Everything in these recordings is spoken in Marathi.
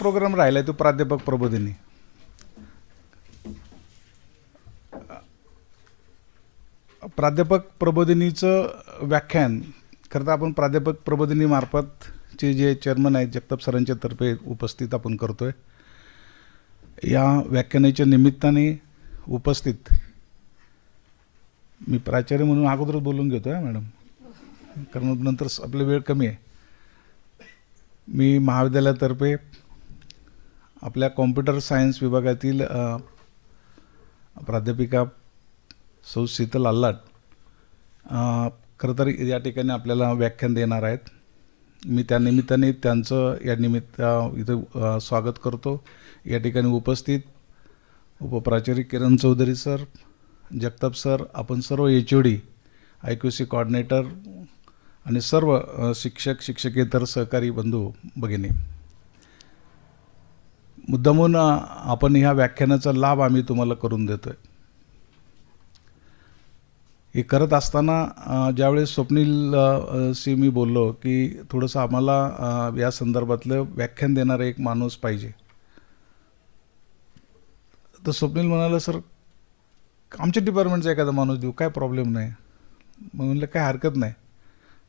प्रोग्राम राहिला तो प्राध्यापक प्रबोधिनी. प्राध्यापक प्रबोधिनीचं व्याख्यान खरं तर आपण प्राध्यापक प्रबोधिनी मार्फतचे जे चेअरमन आहेत जगताप सरांच्या तर्फे उपस्थित आपण करतोय. या व्याख्यानाच्या निमित्ताने उपस्थित मी प्राचार्य म्हणून अगोदरच बोलून घेतो आहे मॅडम, कारण नंतर आपला वेळ कमी आहे. मी महाविद्यालयातर्फे आपल्या कॉम्प्युटर सायन्स विभागातील प्राध्यापिका सौ शीतल आल्हाट खरं तर या ठिकाणी आपल्याला व्याख्यान देणार आहेत. मी त्या निमित्ताने त्यांचं या इथं स्वागत करतो. या ठिकाणी उपस्थित उपप्राचार्य किरण चौधरी सर, जगताप सर, आपण सर्व HOD, IQC कॉर्डिनेटर आणि सर्व शिक्षक शिक्षकेतर सहकारी बंधू भगिनी, मुद्दामून आपण ह्या व्याख्यानाचा लाभ आम्ही तुम्हाला करून देतोय. हे करत असताना ज्यावेळेस स्वप्नील शी मी बोललो की थोडंसं आम्हाला या संदर्भातलं व्याख्यान देणारा एक माणूस पाहिजे, तर स्वप्नील म्हणाला सर आमच्या डिपार्टमेंटचा एखादा माणूस देऊ, काय प्रॉब्लेम नाही. मग म्हणलं काय हरकत नाही.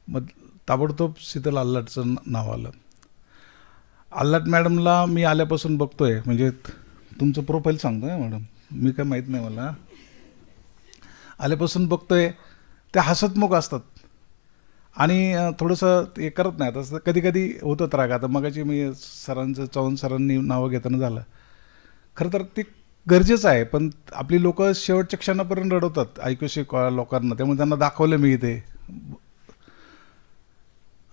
मग ताबडतोब शीतल आल्हाटचं नाव आलं. आल्हाट मॅडमला मी आल्यापासून बघतोय, म्हणजे तुमचं प्रोफाईल सांगतोय मॅडम, मी काय माहीत नाही मला, आल्यापासून बघतोय त्या हसतमुख असतात आणि थोडंसं हे करत नाही. तसं कधी कधी होतं राग. आता मगाची मी सरांचं चव्हाण सरांनी नावं घेताना झालं, खरं तर ते गरजेचं आहे, पण आपली लोक शेवटच्या क्षणापर्यंत रडवतात IQC लोकांना, त्यामुळे त्यांना दाखवलं मी इथे.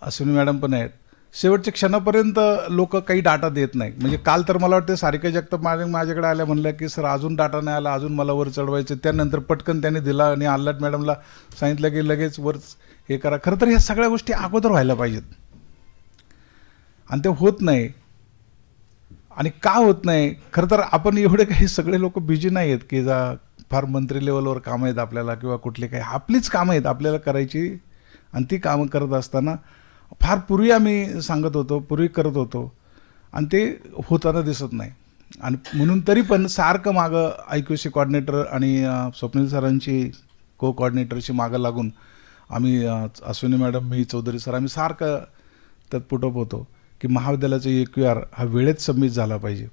अश्विनी मॅडम पण आहेत. शेवटच्या क्षणापर्यंत लोक काही डाटा देत नाहीत. म्हणजे काल तर मला वाटतं सारिका जगताप माझ्याकडे आल्या, म्हणल्या की सर अजून डाटा नाही आला, अजून मला वर चढवायचं. त्यानंतर पटकन त्यांनी दिला आणि आल्हाट मॅडमला सांगितलं की लगेच वर हे करा. खरं तर ह्या सगळ्या गोष्टी अगोदर व्हायला पाहिजेत आणि ते होत नाही. आणि का होत नाही, खरं तर आपण एवढे काही सगळे लोक बिझी नाही आहेत की फार मंत्री लेवलवर कामं आहेत आपल्याला किंवा कुठले काही आपलीच कामं आहेत आपल्याला करायची. आणि ती कामं करत असताना फार पूर्वी आम्ही सांगत होतो, पूर्वी करत होतो आणि ते होताना दिसत नाही. आणि म्हणून तरी पण सारखं मागं IQC कॉर्डिनेटर आणि स्वप्नील सरांची कोऑर्डिनेटरची मागं लागून आम्ही अश्विनी मॅडम, मी, चौधरी सर, आम्ही सारखं त्यात पुटअप होतो की महाविद्यालयाचा AQR हा वेळेत सबमिट झाला पाहिजे.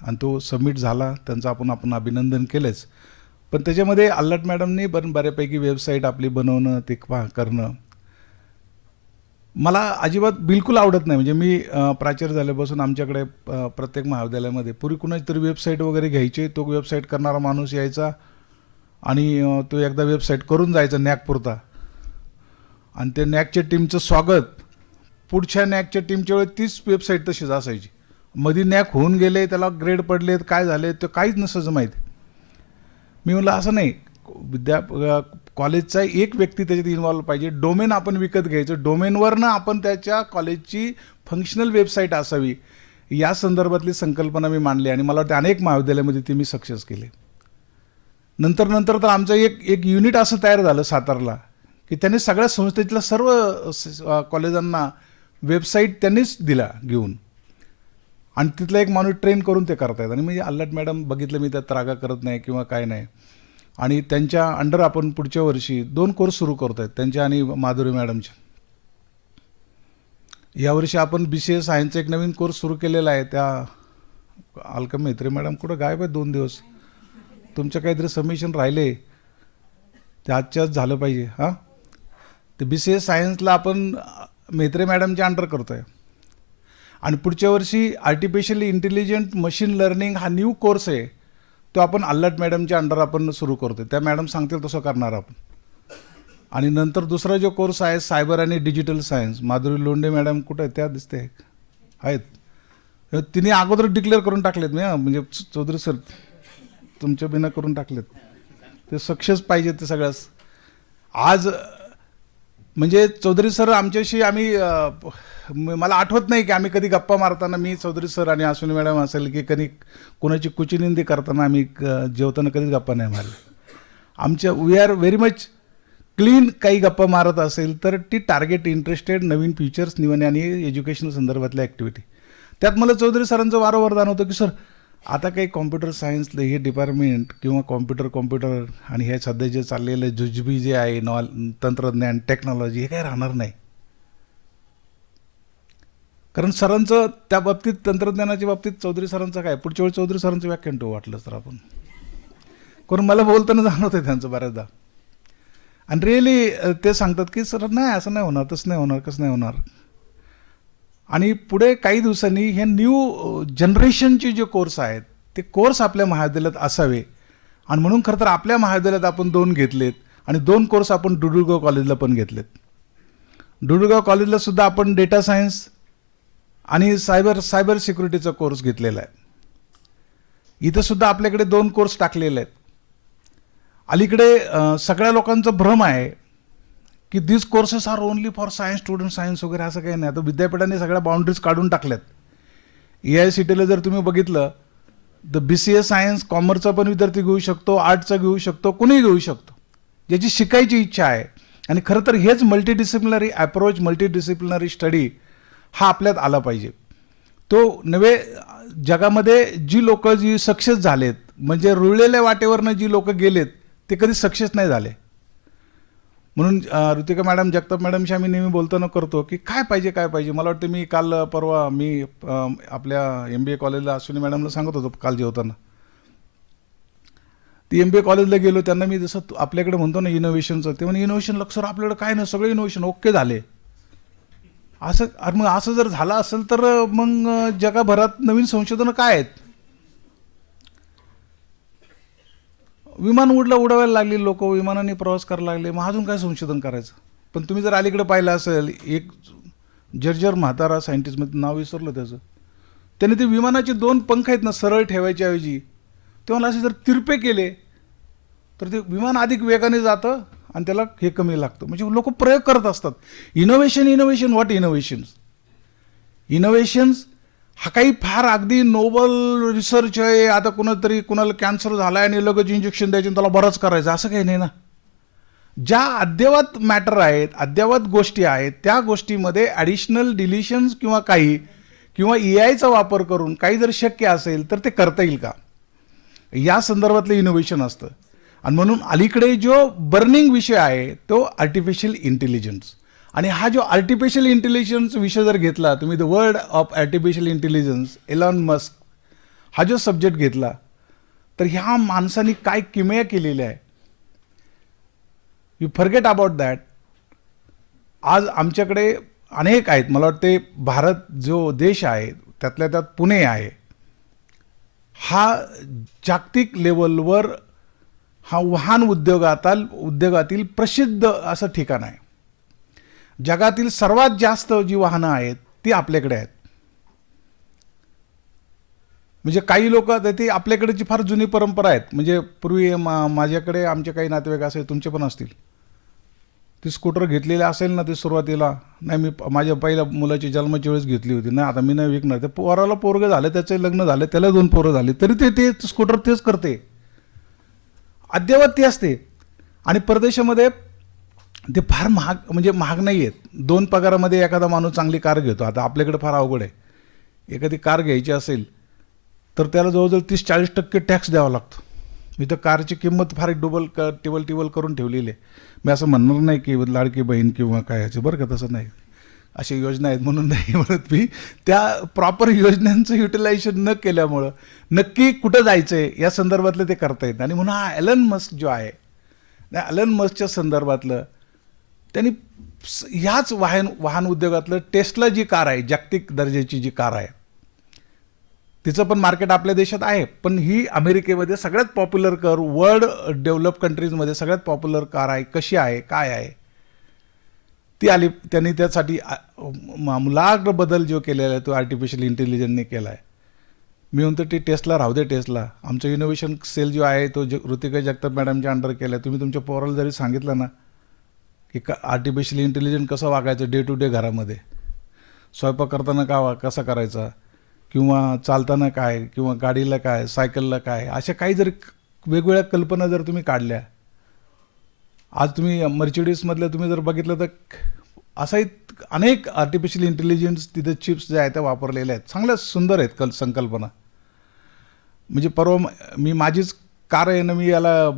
आणि तो सबमिट झाला, त्यांचं आपण अभिनंदन केलंच. पण त्याच्यामध्ये आल्हाट मॅडमनी बऱ्यापैकी वेबसाईट आपली बनवणं, ते करणं मला अजिबात बिलकुल आवडत नाही. म्हणजे मी प्राचार्य झाल्यापासून आमच्याकडे प्रत्येक महाविद्यालयामध्ये पूर्वी कुणाची तरी वेबसाईट वगैरे घ्यायची, तो वेबसाईट करणारा माणूस यायचा आणि तो एकदा वेबसाईट करून जायचा नॅकपुरता, आणि ते नॅकच्या टीमचं स्वागत पुढच्या नॅकच्या टीमच्या वेळेस तीच वेबसाईट तशीच असायची. मध्ये नॅक होऊन गेले, त्याला ग्रेड पडलेत, काय झाले ते काहीच नसायचं माहिती. मी म्हणलं असं नाही, कॉलेजचा एक व्यक्ती त्याच्यात इन्व्हॉल्व पाहिजे. डोमेन आपण विकत घ्यायचं, डोमेनवरनं आपण त्याच्या कॉलेजची फंक्शनल वेबसाईट असावी, या संदर्भातली संकल्पना मी मांडली आणि मला वाटतं अनेक महाविद्यालयामध्ये ती मी सक्सेस केली. नंतर तर आमचं एक युनिट असं तयार झालं सातारला की त्यांनी सगळ्या संस्थेतल्या सर्व कॉलेजांना वेबसाईट त्यांनीच दिला घेऊन, आणि तिथला एक माणूस ट्रेन करून ते करतायत. आणि म्हणजे आल्हाट मॅडम बघितलं मी, त्यात रागा करत नाही किंवा काय नाही. आणि त्यांच्या अंडर आपण पुढच्या वर्षी 2 कोर्स सुरू करतो आहेत, त्यांच्या आणि माधुरी मॅडमच्या. यावर्षी आपण BCA सायन्सचा एक नवीन कोर्स सुरू केलेला आहे. त्या अलका म्हेत्रे मॅडम कुठं गायब आहे 2 दिवस, तुमचं काहीतरी सबमिशन राहिले, ते आजच्याच झालं पाहिजे. हां, ते BCA सायन्सला आपण म्हेत्रे मॅडमच्या अंडर करतो आहे. आणि पुढच्या वर्षी आर्टिफिशियल इंटेलिजंट मशीन लर्निंग हा न्यू कोर्स आहे, तो आपण आल्हाट मॅडमच्या अंडर आपण सुरू करतो. त्या मॅडम सांगतील तसं करणार आपण. आणि नंतर दुसरा जो कोर्स आहे सायबर आणि digital science, Madhuri Londhe madam कुठं आहे, त्या दिसते आहेत, तिने अगोदर डिक्लेअर करून टाकलेत. मी म्हणजे चौधरी सर तुमच्या बिना करून टाकलेत, ते सक्सेस पाहिजे ते सगळ्याच. आज म्हणजे चौधरी सर आमच्याशी मला आठवत नाही की आम्ही कधी गप्पा मारताना मी, चौधरी सर आणि अश्विनी मॅडम असेल की कधी कोणाची कुचीनिंदी करताना आम्ही जेवताना कधीच गप्पा नाही मारल्या. We are very much clean. काही गप्पा मारत असेल तर ती टार्गेट इंटरेस्टेड, नवीन फीचर्स निवडणे आणि एज्युकेशन संदर्भातल्या ॲक्टिव्हिटी. त्यात मला चौधरी सरांचं वारंवार जाणवतं की सर आता काही कॉम्प्युटर सायन्स हे डिपार्टमेंट किंवा कॉम्प्युटर आणि हे सध्या जे चाललेलं जुजबी जे आहे तंत्रज्ञान टेक्नॉलॉजी हे काही राहणार नाही. कारण सरांचं त्या बाबतीत तंत्रज्ञानाच्या बाबतीत चौधरी सरांचं काय, पुढच्या वेळी चौधरी सरांचं व्याख्यान ठेवू वाटलं तर आपण, कारण मला बोलताना जाणवतं त्यांचं बऱ्याचदा. आणि रिअली ते सांगतात की सर नाही असं नाही होणार, तसं नाही होणार, कसं नाही होणार. आणि पुढे काही दिवसांनी हे न्यू जनरेशनचे जे कोर्स आहेत ते कोर्स आपल्या महाविद्यालयात असावे. आणि म्हणून खरं तर आपल्या महाविद्यालयात आपण 2 घेतलेत आणि 2 कोर्स आपण डुडुळगाव कॉलेजला पण घेतलेत. डुडुळगाव कॉलेजला सुद्धा आपण डेटा सायन्स आणि सायबर सिक्युरिटीचा कोर्स घेतलेला आहे. इथं सुद्धा आपल्याकडे 2 कोर्स टाकलेले आहेत. अलीकडे सगळ्या लोकांचा भ्रम आहे की this courses are only for science student, science वगैरे असं काही नाही. आता विद्यापीठाने सगळ्या बाउंड्रीज काढून टाकल्यात. AICTला जर तुम्ही बघितलं तर BCA सायन्स कॉमर्सचा पण विद्यार्थी घेऊ शकतो, आर्टचा घेऊ शकतो, कुणीही घेऊ शकतो ज्याची शिकायची इच्छा आहे. आणि खरं तर हेच मल्टीडिसिप्लिनरी अप्रोच, मल्टीडिसिप्लिनरी स्टडी हा आपल्यात आला पाहिजे. तो नव्हे जगामध्ये जी लोक जी सक्सेस झालेत, म्हणजे रुळलेल्या वाटेवरनं जी लोक गेलेत ते कधी सक्सेस नाही झाले. म्हणून ऋतिका मॅडम, जगताप मॅडमशी आम्ही नेहमी बोलताना करतो की काय पाहिजे काय पाहिजे. मला वाटतं मी काल परवा मी आपल्या MBA कॉलेजला अश्विनी मॅडमला सांगत होतो काल जेवताना. ती MBA कॉलेजला गेलो, त्यांना मी जसं आपल्याकडे म्हणतो ना इनोव्हेशनचं, ते म्हणजे इनोव्हेशन सर आपल्याकडे काय नाही, सगळे इनोव्हेशन ओके झाले. असं मग असं जर झालं असेल तर मग जगभरात नवीन संशोधनं काय आहेत. विमान उडवायला लागली, लोक विमानाने प्रवास करायला लागले, मग अजून काय संशोधन करायचं. पण तुम्ही जर अलीकडे पाहिलं असेल, एक जर्जर म्हातारा सायंटिस्ट, म्हणजे नाव विसरलं त्याचं, त्याने ते विमानाचे 2 पंख आहेत ना सरळ ठेवायच्या ऐवजी तेव्हा असे जर तिरपे केले तर ते विमान अधिक वेगाने जातं आणि त्याला हे कमी लागतं. म्हणजे लोक प्रयोग करत असतात. इनोव्हेशन व्हॉट इनोव्हेशन्स हा काही फार अगदी नोबल रिसर्च आहे. आता कुणाला कॅन्सर झाला आणि लगेच इंजेक्शन द्यायचे त्याला बरंच करायचं असं काही नाही ना. ज्या अद्ययावत मॅटर आहेत, अद्ययावत गोष्टी आहेत, त्या गोष्टीमध्ये ॲडिशनल डिलिशन्स किंवा AIचा वापर करून काही जर शक्य असेल तर ते करता येईल का, या संदर्भातलं इनोव्हेशन असतं. आणि म्हणून अलीकडे जो बर्निंग विषय आहे तो आर्टिफिशियल इंटेलिजन्स. आणि हा जो आर्टिफिशियल इंटेलिजन्स विषय जर घेतला तुम्ही, the world of artificial intelligence, Elon Musk हा जो सब्जेक्ट घेतला तर ह्या माणसाने काय किमया केलेल्या आहे. You forget about that. आज आमच्याकडे अनेक आहेत. मला वाटते भारत जो देश आहे त्यातल्या त्यात पुणे आहे, हा जागतिक लेवलवर हा वाहन उद्योगातील प्रसिद्ध असं ठिकाण आहे. जगातील सर्वात जास्त जी वाहनं आहेत ती आपल्याकडे आहेत. म्हणजे काही लोक ती आपल्याकडची फार जुनी परंपरा आहेत. म्हणजे पूर्वी माझ्याकडे आमचे काही नातेवाईक असेल, तुमचे पण असतील, ती स्कूटर घेतलेली असेल ना, ती सुरुवातीला नाही, मी माझ्या पहिल्या मुलाची जन्माची वेळेस घेतली होती, नाही आता मी नाही विकणार. ते पोराला पोरगं झालं, त्याचे लग्न झाले, त्याला 2 पोरं झाली, तरी ते स्कूटर तेच करते, अद्ययावत ती असते. आणि परदेशामध्ये ते फार म्हणजे महाग नाही आहेत. 2 पगारामध्ये एखादा माणूस चांगली कार घेतो. आता आपल्याकडे फार अवघड आहे. एखादी कार घ्यायची असेल तर त्याला जवळजवळ 30-40% टॅक्स द्यावा लागतो. मी तर कारची किंमत फार टिबल करून ठेवलेली आहे. मी असं म्हणणार नाही की लाडकी बहीण किंवा काय याचं, बरं का, तसं नाही. अशा योजना आहेत म्हणून नाही म्हणत मी. त्या प्रॉपर योजनांचं युटिलायझेशन न केल्यामुळं नक्की कुठं जायचं आहे या संदर्भातलं ते करता येत. आणि म्हणून हा एलन मस्क जो आहे, त्या एलन मस्कच्या संदर्भातलं त्यांनी ह्याच वाहन उद्योगातलं टेस्ला जी कार आहे, जागतिक दर्जाची जी कार आहे, तिचं पण मार्केट आपल्या देशात आहे. पण ही अमेरिकेमध्ये सगळ्यात पॉप्युलर कार, वर्ल्ड डेव्हलप कंट्रीजमध्ये सगळ्यात पॉप्युलर कार आहे. कशी आहे, काय आहे ती आली. त्यांनी त्यासाठी आमूलाग्र बदल जो केलेला आहे तो आर्टिफिशियल इंटेलिजन्सने केला आहे. मी म्हणतो ती टेस्ला राहू दे. टेस्ला आमचं इनोव्हेशन सेल जो आहे तो ऋतिका जगताप मॅडमच्या अंडर केला आहे. तुम्ही तुमच्या पोराला जरी सांगितलं ना की आर्टिफिशियल इंटेलिजन्स कसं वागायचं डे टू डे घरामध्ये, स्वयंपाक करताना कसा करायचा, किंवा चालताना काय, किंवा गाडीला काय, सायकलला काय, अशा काही जर वेगवेगळ्या कल्पना जर तुम्ही काढल्या, आज तुम्ही मर्सिडीजमधल्या तुम्ही जर बघितलं तर असाही अनेक आर्टिफिशियल इंटेलिजन्स तिथे चिप्स जे आहेत त्या वापरलेल्या आहेत. चांगल्या सुंदर आहेत संकल्पना. म्हणजे परवा मी माझीच कार आहे ना, मी याला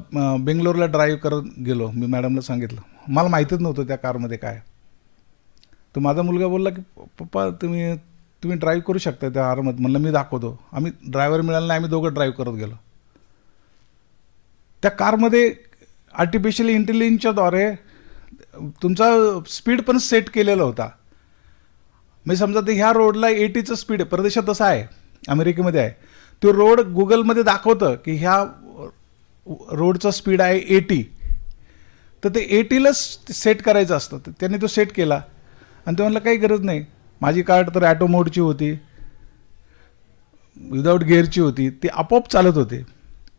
बेंगलोरला ड्राईव्ह करत गेलो. मी मॅडमला सांगितलं, मला माहीतच नव्हतं त्या कारमध्ये काय. तर माझा मुलगा बोलला की पप्पा तुम्ही ड्राईव्ह करू शकता त्या कारमध्ये. म्हणलं मी दाखवतो. आम्ही ड्रायव्हर मिळाला नाही, आम्ही दोघं ड्राईव्ह करत गेलो. त्या कारमध्ये आर्टिफिशियल इंटेलिजन्सच्याद्वारे तुमचा स्पीड पण सेट केलेला होता. म्हणजे समजा ते ह्या रोडला 80चं स्पीड आहे, परदेशात तसं आहे, अमेरिकेमध्ये आहे. तो रोड गुगलमध्ये दाखवतं की ह्या रोडचा स्पीड आहे 80, तर ते 80लाच सेट करायचं असतं. तर त्याने तो सेट केला आणि ते म्हणलं काही गरज नाही. माझी कार तर ॲटो मोडची होती, विदाऊट गिअरची होती, ती आपोआप चालत होते.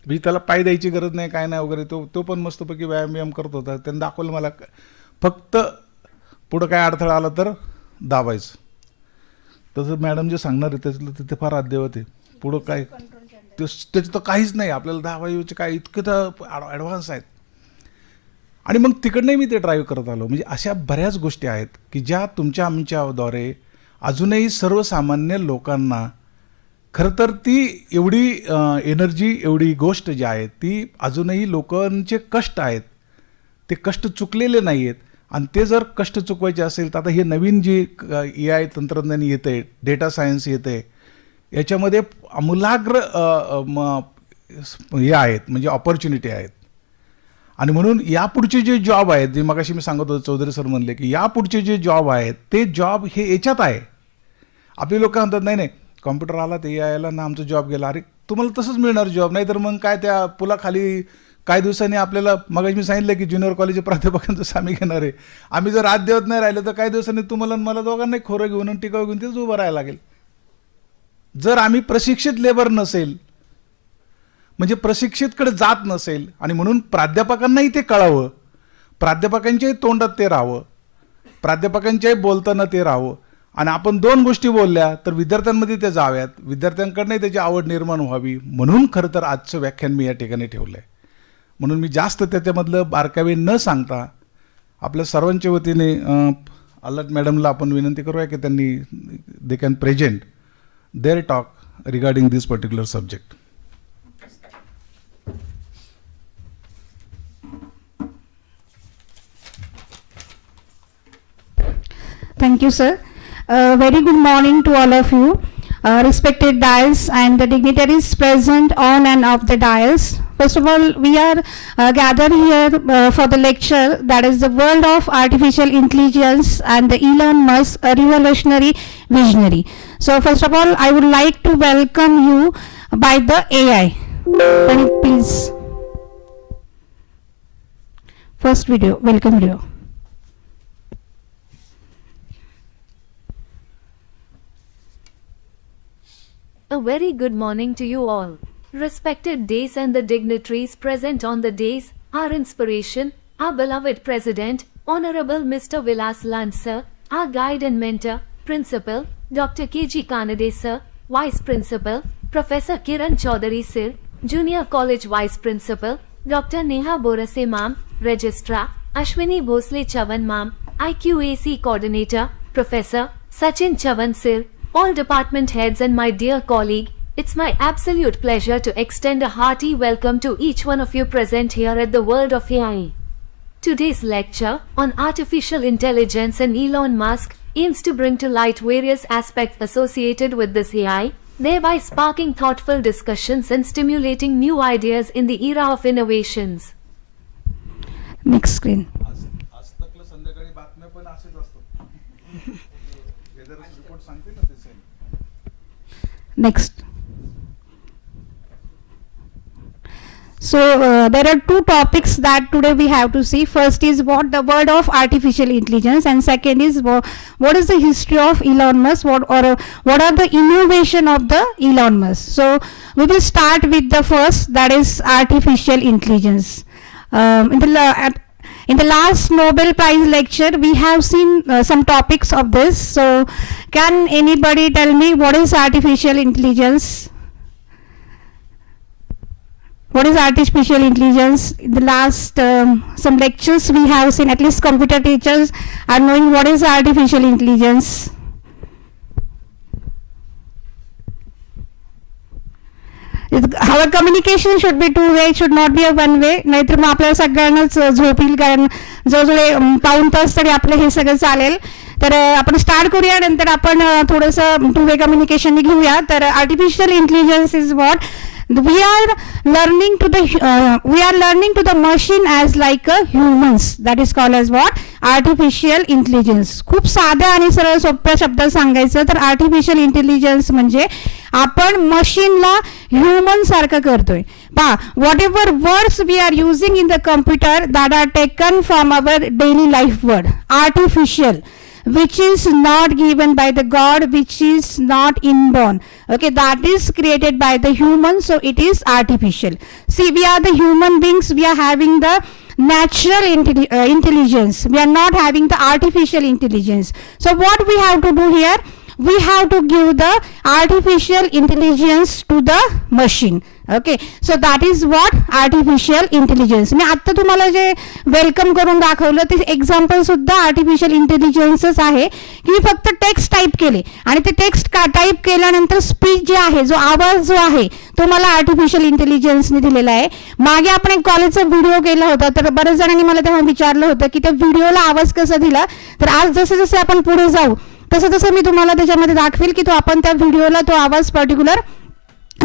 म्हणजे त्याला पाय द्यायची गरज नाही, काय नाही वगैरे. तो पण मस्तपैकी व्यायाम करत होता. त्याने दाखवलं मला, फक्त पुढं काय अडथळा आला तर दाबायचं. तसं मॅडम जे सांगणार आहे त्याच्यातलं तिथे फार अद्ययावत आहे. पुढं काय त्याचं तर काहीच नाही, आपल्याला दाबायचे काय इतकं तर ॲडव्हान्स आहेत. आणि मग तिकडनंही मी ते ड्राईव्ह करत आलो. म्हणजे अशा बऱ्याच गोष्टी आहेत की ज्या तुमच्या आमच्याद्वारे अजूनही सर्वसामान्य लोकांना खरं तर ती एवढी एनर्जी, एवढी गोष्ट जी आहे ती अजूनही लोकांचे कष्ट आहेत, ते कष्ट चुकलेले नाही आहेत. आणि ते जर कष्ट चुकवायचे असेल तर आता हे नवीन जी AI तंत्रज्ञान येते, डेटा सायन्स येते, याच्यामध्ये आमूलाग्र हे आहेत, म्हणजे ऑपॉर्च्युनिटी आहेत. आणि म्हणून यापुढचे जे जॉब आहेत, जे मगाशी मी सांगत होतो, चौधरी सर म्हणले की यापुढचे जे जॉब आहेत ते जॉब हे याच्यात आहे. आपली लोक म्हणतात नाही कॉम्प्युटर आला ते यायला ना आमचा जॉब गेला. अरे तुम्हाला तसंच मिळणार जॉब, नाही तर मग काय त्या पुलाखाली काही दिवसांनी आपल्याला, मगाशी मी सांगितलं की ज्युनियर कॉलेज प्राध्यापकांचं आम्ही घेणार आहे. आम्ही जर आज देवत नाही राहिलं तर काही दिवसांनी तुम्हाला मला दोघांनाही खोरं घेऊन आणि टिकाव घेऊन तेच उभं राहायला लागेल. जर आम्ही प्रशिक्षित लेबर नसेल, म्हणजे प्रशिक्षितकडे जात नसेल. आणि म्हणून प्राध्यापकांनाही ते कळावं, प्राध्यापकांच्याही तोंडात ते राहावं, प्राध्यापकांच्याही बोलताना ते राहावं. आणि आपण दोन गोष्टी बोलल्या तर विद्यार्थ्यांमध्ये ते जाव्यात, विद्यार्थ्यांकडनंही त्याची आवड निर्माण व्हावी. म्हणून खरं तर आजचं व्याख्यान मी या ठिकाणी ठेवलं आहे. म्हणून मी जास्त त्याच्यामधलं बारकावे न सांगता आपल्या सर्वांच्या वतीने अल्लाट मॅडमला आपण विनंती करूया की त्यांनी they can present their talk regarding this particular subject. Thank you, sir. Very good morning to all of you, respected dais and the dignitaries present on and off the dais. First of all, we are gathered here for the lecture that is the world of artificial intelligence and the Elon Musk, a revolutionary visionary. So first of all, I would like to welcome you by the AI. Can you please? First video, welcome video. A very good morning to you all. Respected dais and the dignitaries present on the dais, our inspiration, our beloved President, Honorable Mr. Vilas Land sir, our guide and mentor, Principal, Dr. K.G. Kanade sir, Vice Principal, Professor Kiran Chaudhary sir, Junior College Vice Principal, Dr. Neha Borase ma'am, Registrar, Ashwini Bhosle Chavan ma'am, IQAC Coordinator, Professor Sachin Chavan sir, all department heads and my dear colleague, it's my absolute pleasure to extend a hearty welcome to each one of you present here at the World of AI. Today's lecture on artificial intelligence and Elon Musk aims to bring to light various aspects associated with this AI, thereby sparking thoughtful discussions and stimulating new ideas in the era of innovations. Next screen. आज तकलं संध्याकाळी बातम्या पण असेच असतात. वेदर रिपोर्ट सांगते ना ते same. Next. So there are two topics that today we have to see. First is what the word of artificial intelligence, and second is what is the history of Elon Musk, what are the innovation of the Elon Musk. So we will start with the first, that is artificial intelligence. In the last Nobel Prize lecture, we have seen some topics of this. So can anybody tell me what is artificial intelligence? what is artificial intelligence. In the last some lectures we have seen, at least computer teachers are knowing what is artificial intelligence. Our communication should be two way, it should not be a one way. नाहीतर मग आपल्याला सगळ्यांनाच झोप येईल, कारण जवळजवळ पाऊण तास तरी आपलं हे सगळं चालेल. तर आपण स्टार्ट करूया, नंतर आपण थोडंसं टू वे कम्युनिकेशन घेऊया. तर artificial intelligence is what we are learning to the machine as like a humans, that is called as what, artificial intelligence. खूप साध्या आणि सरळ सोप्या शब्दात सांगायचं तर आर्टिफिशियल इंटेलिजन्स म्हणजे आपण मशीनला ह्युमन सारखं करतोय. पहा, whatever words we are using in the computer that are taken from our daily life word, artificial, which is not given by the God, which is not inborn, okay, that is created by the human, so it is artificial. See, we are the human beings, we are having the natural intelligence, we are not having the artificial intelligence. So what we have to do here, we have to give the artificial intelligence to the machine. Okay, so that is what artificial intelligence. मी आता तुम्हाला जे वेलकम करून दाखवलं ते एक्झाम्पल सुद्धा आर्टिफिशियल इंटेलिजन्सच आहे, की मी फक्त टेक्स्ट टाईप केले आणि ते टेक्स्ट टाईप केल्यानंतर स्पीच जे आहे, जो आवाज जो आहे तो मला आर्टिफिशियल इंटेलिजन्सने दिलेला आहे. मागे आपण एक कॉलेजचा व्हिडिओ केला होता, तर बऱ्याच जणांनी मला तेव्हा विचारलं होतं की त्या व्हिडिओला आवाज कसा दिला. तर आज जसे जसे आपण पुढे जाऊ तसं तसं मी तुम्हाला त्याच्यामध्ये दाखवेल की तो आपण त्या व्हिडिओला तो आवाज पर्टिक्युलर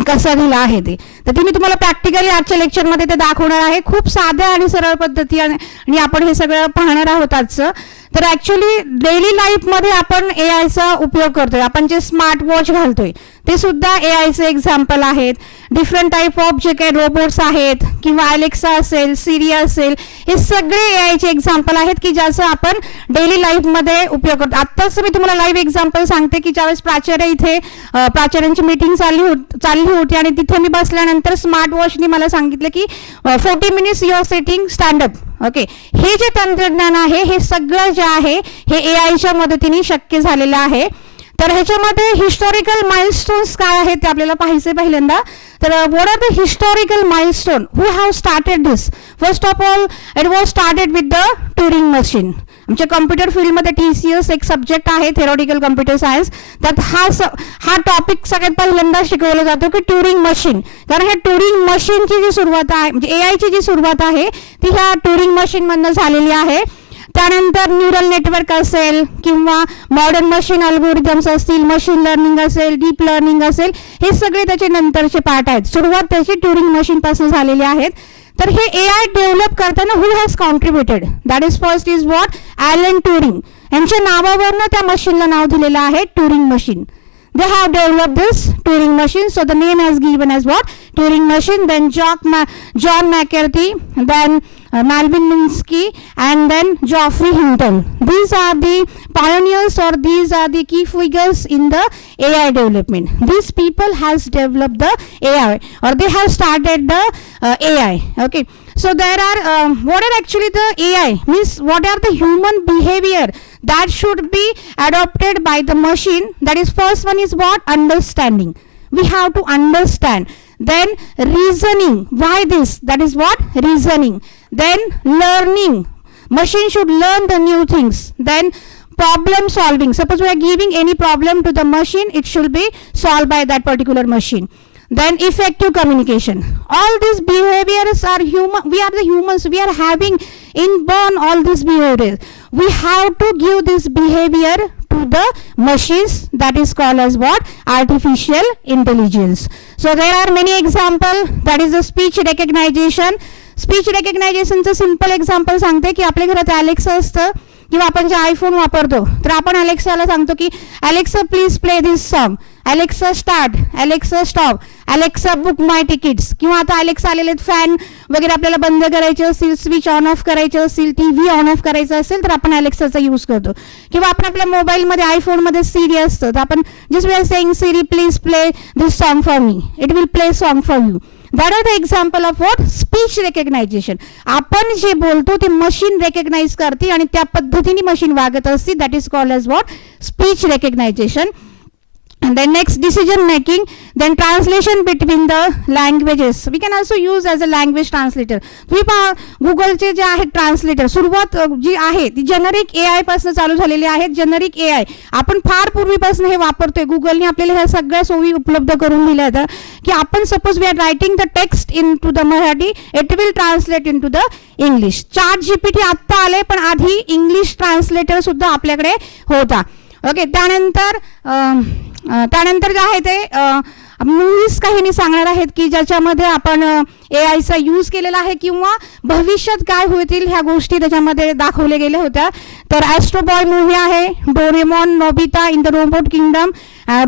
कसा दिला आहे ते. तर ती मी तुम्हाला प्रॅक्टिकली आजच्या लेक्चरमध्ये ते दाखवणार आहे, खूप साध्या आणि सरळ पद्धती, आणि आपण हे सगळं पाहणार आहोत आजचं. तर ॲक्च्युली डेली लाईफमध्ये आपण AIचा उपयोग करतोय. आपण जे स्मार्ट वॉच घालतोय ते सुद्धा AIचे एक्झाम्पल आहेत. डिफरंट टाईप ऑफ जे काही रोबोट्स आहेत किंवा अलेक्सा असेल, सिरी असेल, हे सगळे AIचे एक्झाम्पल आहेत की ज्याचा आपण डेली लाईफमध्ये उपयोग करतो. आत्ताच मी तुम्हाला लाईव्ह एक्झाम्पल सांगते की ज्यावेळेस प्राचार्य इथे प्राचार्यांची मीटिंग चालली होती आणि तिथे मी बसल्यानंतर स्मार्ट वॉचनी मला सांगितलं की 40 minutes your setting stand up. Okay, हे जे तंत्रज्ञान आहे हे सगळं जे आहे हे AIच्या मदतीने शक्य झालेलं आहे. तर ह्याच्यामध्ये हिस्टॉरिकल माइलस्टोन्स काय आहेत ते आपल्याला पाहायचे पहिल्यांदा. तर what are the historical milestone, who have started this. First of all it was started with the Turing machine. आमच्या कम्प्युटर फील्डमध्ये TCS एक सब्जेक्ट आहे, थेरॉटिकल कम्प्युटर सायन्स. त्यात हा टॉपिक सगळ्यात पहिल्यांदा शिकवला जातो की ट्युरिंग मशीन. कारण ह्या ट्युरिंग मशीनची जी सुरुवात आहे, म्हणजे AIची जी सुरुवात आहे ती ह्या ट्युरिंग मशीनमधनं झालेली आहे. त्यानंतर न्यूरल नेटवर्क असेल किंवा मॉडर्न मशीन अल्गोरिथम्स असतील, मशीन लर्निंग असेल, डीप लर्निंग असेल, हे सगळे त्याचे नंतरचे पार्ट आहेत. सुरुवात त्याची ट्युरिंग मशीनपासून झालेली आहेत. तर हे AI डेव्हलप करताना who has contributed, that is first is what, Alan Turing. यांच्या नावावरनं त्या मशीनला नाव दिलेलं आहे Turing machine. They have developed this Turing machine, so the name is given as what, Turing machine. Then John McCarthy, then Melvin Minsky, and then Geoffrey Hinton. These are the pioneers, or these are the key figures in the AI development. These people has developed the AI, or they have started the AI. Okay, so there are what are actually the AI means, what are the human behavior that should be adopted by the machine. That is, first one is what, understanding. We have to understand. Then reasoning, why this, that is what, reasoning. Then learning, machine should learn the new things. Then problem solving, suppose we are giving any problem to the machine, it should be solved by that particular machine. Then effective communication, all these behaviors are human, we are the humans, we are having inborn all these behaviors. We have to give this behavior to the machines, that is called as what, artificial intelligence. So there are many examples, that is the speech recognition. Speech रेकग्नायझेशनचं सिम्पल एक्झाम्पल सांगते की आपल्या घरात अलेक्सा असतं किंवा आपण जे आयफोन वापरतो तर आपण अलेक्साला सांगतो की Alexa please play this song, Alexa start, Alexa stop, Alexa book my tickets. किंवा आता अलेक्सा आलेले फॅन वगैरे आपल्याला बंद करायचे असतील, स्विच ऑन ऑफ करायचे असतील, TV ऑन ऑफ करायचं असेल तर आपण अलेक्साचा यूज करतो. किंवा आपण आपल्या मोबाईलमध्ये आयफोनमध्ये सिरी असतं तर आपण just we are saying Siri please play this song for me, it will play song for you. That are the example of what, speech recognition. आपण जे बोलतो ते मशीन रेकग्नाइज करते आणि त्या पद्धतीने मशीन वागत असते. That is called as what, speech recognition. And then next, decision making, then translation between the languages. We can also use as a language translator. तुम्ही पहा गुगलचे जे आहेत ट्रान्सलेटर, सुरुवात जी आहे ती जेनरिक AI पासून चालू झालेली आहे. जेनरिक AI आपण फार पूर्वीपासून हे वापरतोय. गुगलने आपल्याला ह्या सगळ्या सोयी उपलब्ध करून दिल्या आहेत की आपण suppose we are writing the text into the Marathi, it will translate into the English. ChatGPT आत्ता आले, पण आधी इंग्लिश ट्रान्सलेटर सुद्धा आपल्याकडे होता. ओके, त्यानंतर जे आहे ते मूव्हीज काही मी सांगणार आहेत की ज्याच्यामध्ये आपण AIचा यूज केलेला आहे किंवा भविष्यात काय होतील ह्या गोष्टी त्याच्यामध्ये दाखवल्या गेल्या होत्या. तर ॲस्ट्रो बॉय मूव्ही आहे, Doraemon, Nobita in the robot kingdom,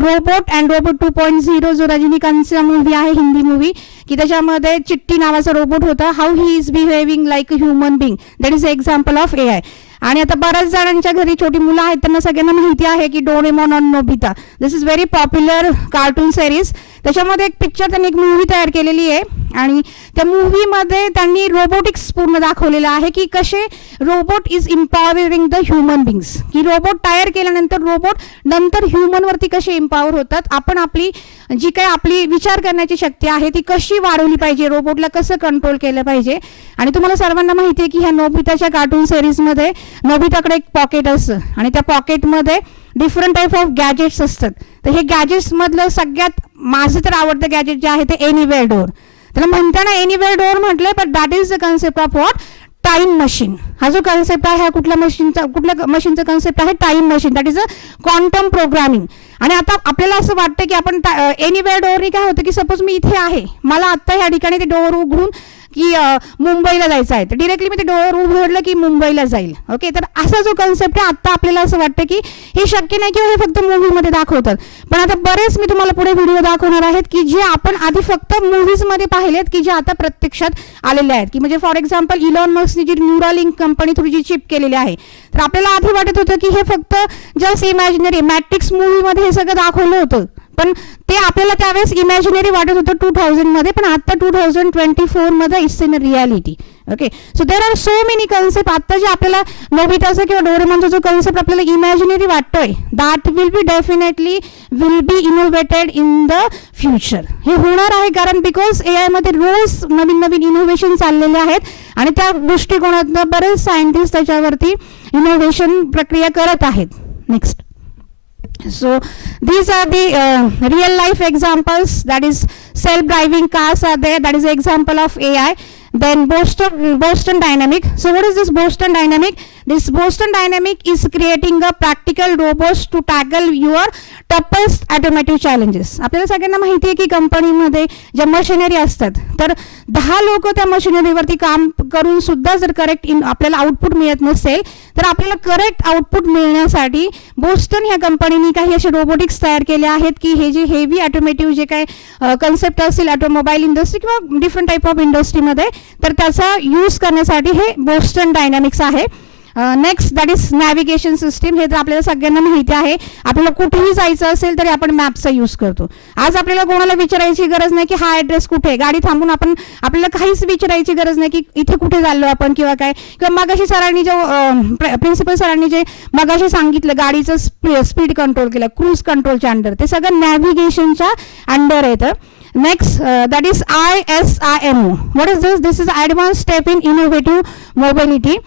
robot and robot 2.0 जो रजनीकांतचा मूव्ही आहे, हिंदी मूव्ही, की त्याच्यामध्ये चिट्टी नावाचा रोबोट होता. How he is behaving like a human being, that is example of AI. आणि आता बऱ्याच जणांच्या घरी छोटी मुलं आहेत, त्यांना सगळ्यांना माहिती आहे की डोरेमॉन आणि Nobita, this is very popular cartoon series. त्याच्यामध्ये एक पिक्चर त्यांनी एक मूव्ही तयार केलेली आहे आणि त्या मूव्हीमध्ये त्यांनी रोबोटिक्स पूर्ण दाखवलेलं आहे की कसे robot is empowering the human beings, की रोबोट तयार केल्यानंतर रोबोट नंतर ह्युमनवरती कसे इम्पॉवर होतात. आपण आपली जी काही आपली विचार करण्याची शक्ती आहे ती कशी वाढवली पाहिजे, रोबोटला कसं कंट्रोल केलं पाहिजे. आणि तुम्हाला सर्वांना माहिती आहे की ह्या नोबिताच्या कार्टून सिरीजमध्ये नोबिताकडे एक पॉकेट असतं आणि त्या पॉकेटमध्ये डिफरंट टाईप ऑफ गॅजेट्स असतात. तर हे गॅजेट्समधलं सगळ्यात माझं तर आवडतं गॅजेट जे आहे ते एनिवेअर डोअर. त्याला म्हणताना एनिवेअर डोअर म्हटलंय, but that is the concept of what, time machine. हा जो कन्सेप्ट आहे हा कुठल्या मशीनचा कन्सेप्ट आहे, time machine, that is a quantum programming. आणि आता आपल्याला असं वाटतं की आपण एनिवेअर डोअरने काय होतं की सपोज मी इथे आहे, मला आत्ता ह्या ठिकाणी ते डोअर उघडून की मुंबईला जायचं आहे, तर डिरेक्टली मी ते डोअर उघडलं की मुंबईला जाईल. ओके, तर असा जो कन्सेप्ट आहे आत्ता आपल्याला असं वाटतं की हे शक्य नाही किंवा हे फक्त मूव्हीमध्ये दाखवतात. पण आता बरेच मी तुम्हाला पुढे व्हिडिओ दाखवणार आहेत की जे आपण आधी फक्त मूव्हीजमध्ये पाहिलेत की जे आता प्रत्यक्षात आलेले आहेत. की म्हणजे फॉर एक्झाम्पल इलॉन मस्कने जी न्यूरालिंक कंपनी थ्रू जी चिप केलेली आहे, तर आपल्याला आधी वाटत होतं की हे फक्त जस्ट इमॅजिनरी, मॅट्रिक्स मूव्हीमध्ये हे सगळं दाखवलं होतं, पण ते आपल्याला त्यावेळेस इमॅजिनरी वाटत होतं 2000 मध्ये, पण आता 2024 मध्ये it's in reality. Okay, so there are so many concept. आता जे आपल्याला नोबिताचा किंवा डोरेमॉनचा जो कन्सेप्ट आपल्याला इमॅजिनरी वाटतोय, that will be definitely will be innovated in the future. हे होणार आहे कारण बिकॉज AI मध्ये रोज नवीन नवीन इनोव्हेशन चाललेले आहेत आणि त्या दृष्टिकोनातून बरेच सायंटिस्ट त्याच्यावरती इनोव्हेशन प्रक्रिया करत आहेत. Next, so these are the real life examples, that is self-driving cars are there, that is an example of AI. Then Boston Dynamic. So what is this Boston Dynamic? This Boston Dynamic is creating a practical robots to tackle your toughest automotive challenges. आपल्याला सगळ्यांना माहिती आहे की कंपनीमध्ये ज्या मशिनरी असतात, तर 10 लोक त्या मशिनरीवरती काम करून सुद्धा जर करेक्ट आपल्याला आउटपुट मिळत नसेल, तर आपल्याला करेक्ट आउटपुट मिळण्यासाठी बोस्टन ह्या कंपनीने काही असे रोबोटिक्स तयार केले आहेत की हे जे हेवी ऑटोमेटिव्ह जे काही कन्सेप्ट असेल ऑटोमोबाईल इंडस्ट्री किंवा डिफरंट टाईप ऑफ इंडस्ट्रीमध्ये, तर त्याचा यूज करण्यासाठी हे बोस्टन डायनॅमिक्स आहे. Next, that is navigation system. हे तर आपल्याला सगळ्यांना माहिती आहे, आपल्याला कुठेही जायचं असेल तरी आपण मॅपचा यूज करतो. आज आपल्याला कोणाला विचारायची गरज नाही की हा ॲड्रेस कुठे आहे, गाडी थांबून आपण आपल्याला काहीच विचारायची गरज नाही की इथे कुठे चाललो आपण किंवा काय. किंवा मगाशी सरांनी जो प्रिन्सिपल सरांनी जे मगाशी सांगितलं गाडीचं स्पीड कंट्रोल केलं, क्रूज कंट्रोलच्या अंडर, ते सगळं नॅव्हिगेशनच्या अंडर येतं. Next, that is ISIMO. What is this? This is advanced step in innovative mobility.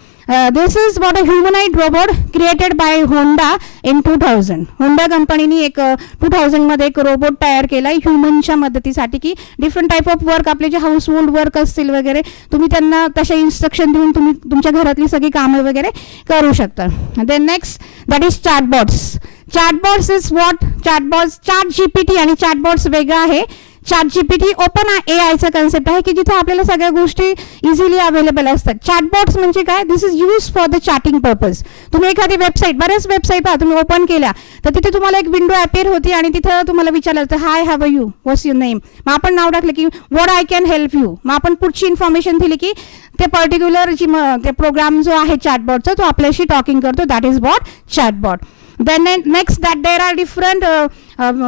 This is what a humanoid robot created by Honda in 2000. Honda कंपनीने एक 2000 मध्ये एक रोबोट तयार केला ह्युमनच्या मदतीसाठी की डिफरंट टाईप ऑफ वर्क, आपले जे हाऊस होल्ड वर्क असतील वगैरे, तुम्ही त्यांना तशा इन्स्ट्रक्शन देऊन तुम्ही तुमच्या घरातली सगळी कामं वगैरे करू शकता. Then next, that is chatbots. Chatbots is what, chatbots, ChatGPT आणि चॅटबॉट्स वेगळं आहे. ChatGPT ओपन AIचा कन्सेप्ट आहे की जिथे आपल्याला सगळ्या गोष्टी इझिली अवेलेबल असतात. चॅटबॉट्स म्हणजे काय, this is use for the chatting purpose. तुम्ही एखादी वेबसाईट, बरेच वेबसाईट पहा तुम्ही ओपन केल्या तर तिथे तुम्हाला एक विंडो अपिअर होती आणि तिथं तुम्हाला विचारलं जातं hi have you, what's your name. मग आपण नाव टाकलं की what I can help you. मग आपण पुढची इन्फॉर्मेशन दिली की ते पर्टिक्युलर जी ते प्रोग्राम जो आहे चॅटबॉटचा तो आपल्याशी टॉकिंग करतो, that is what chatbot. Then next, that there are different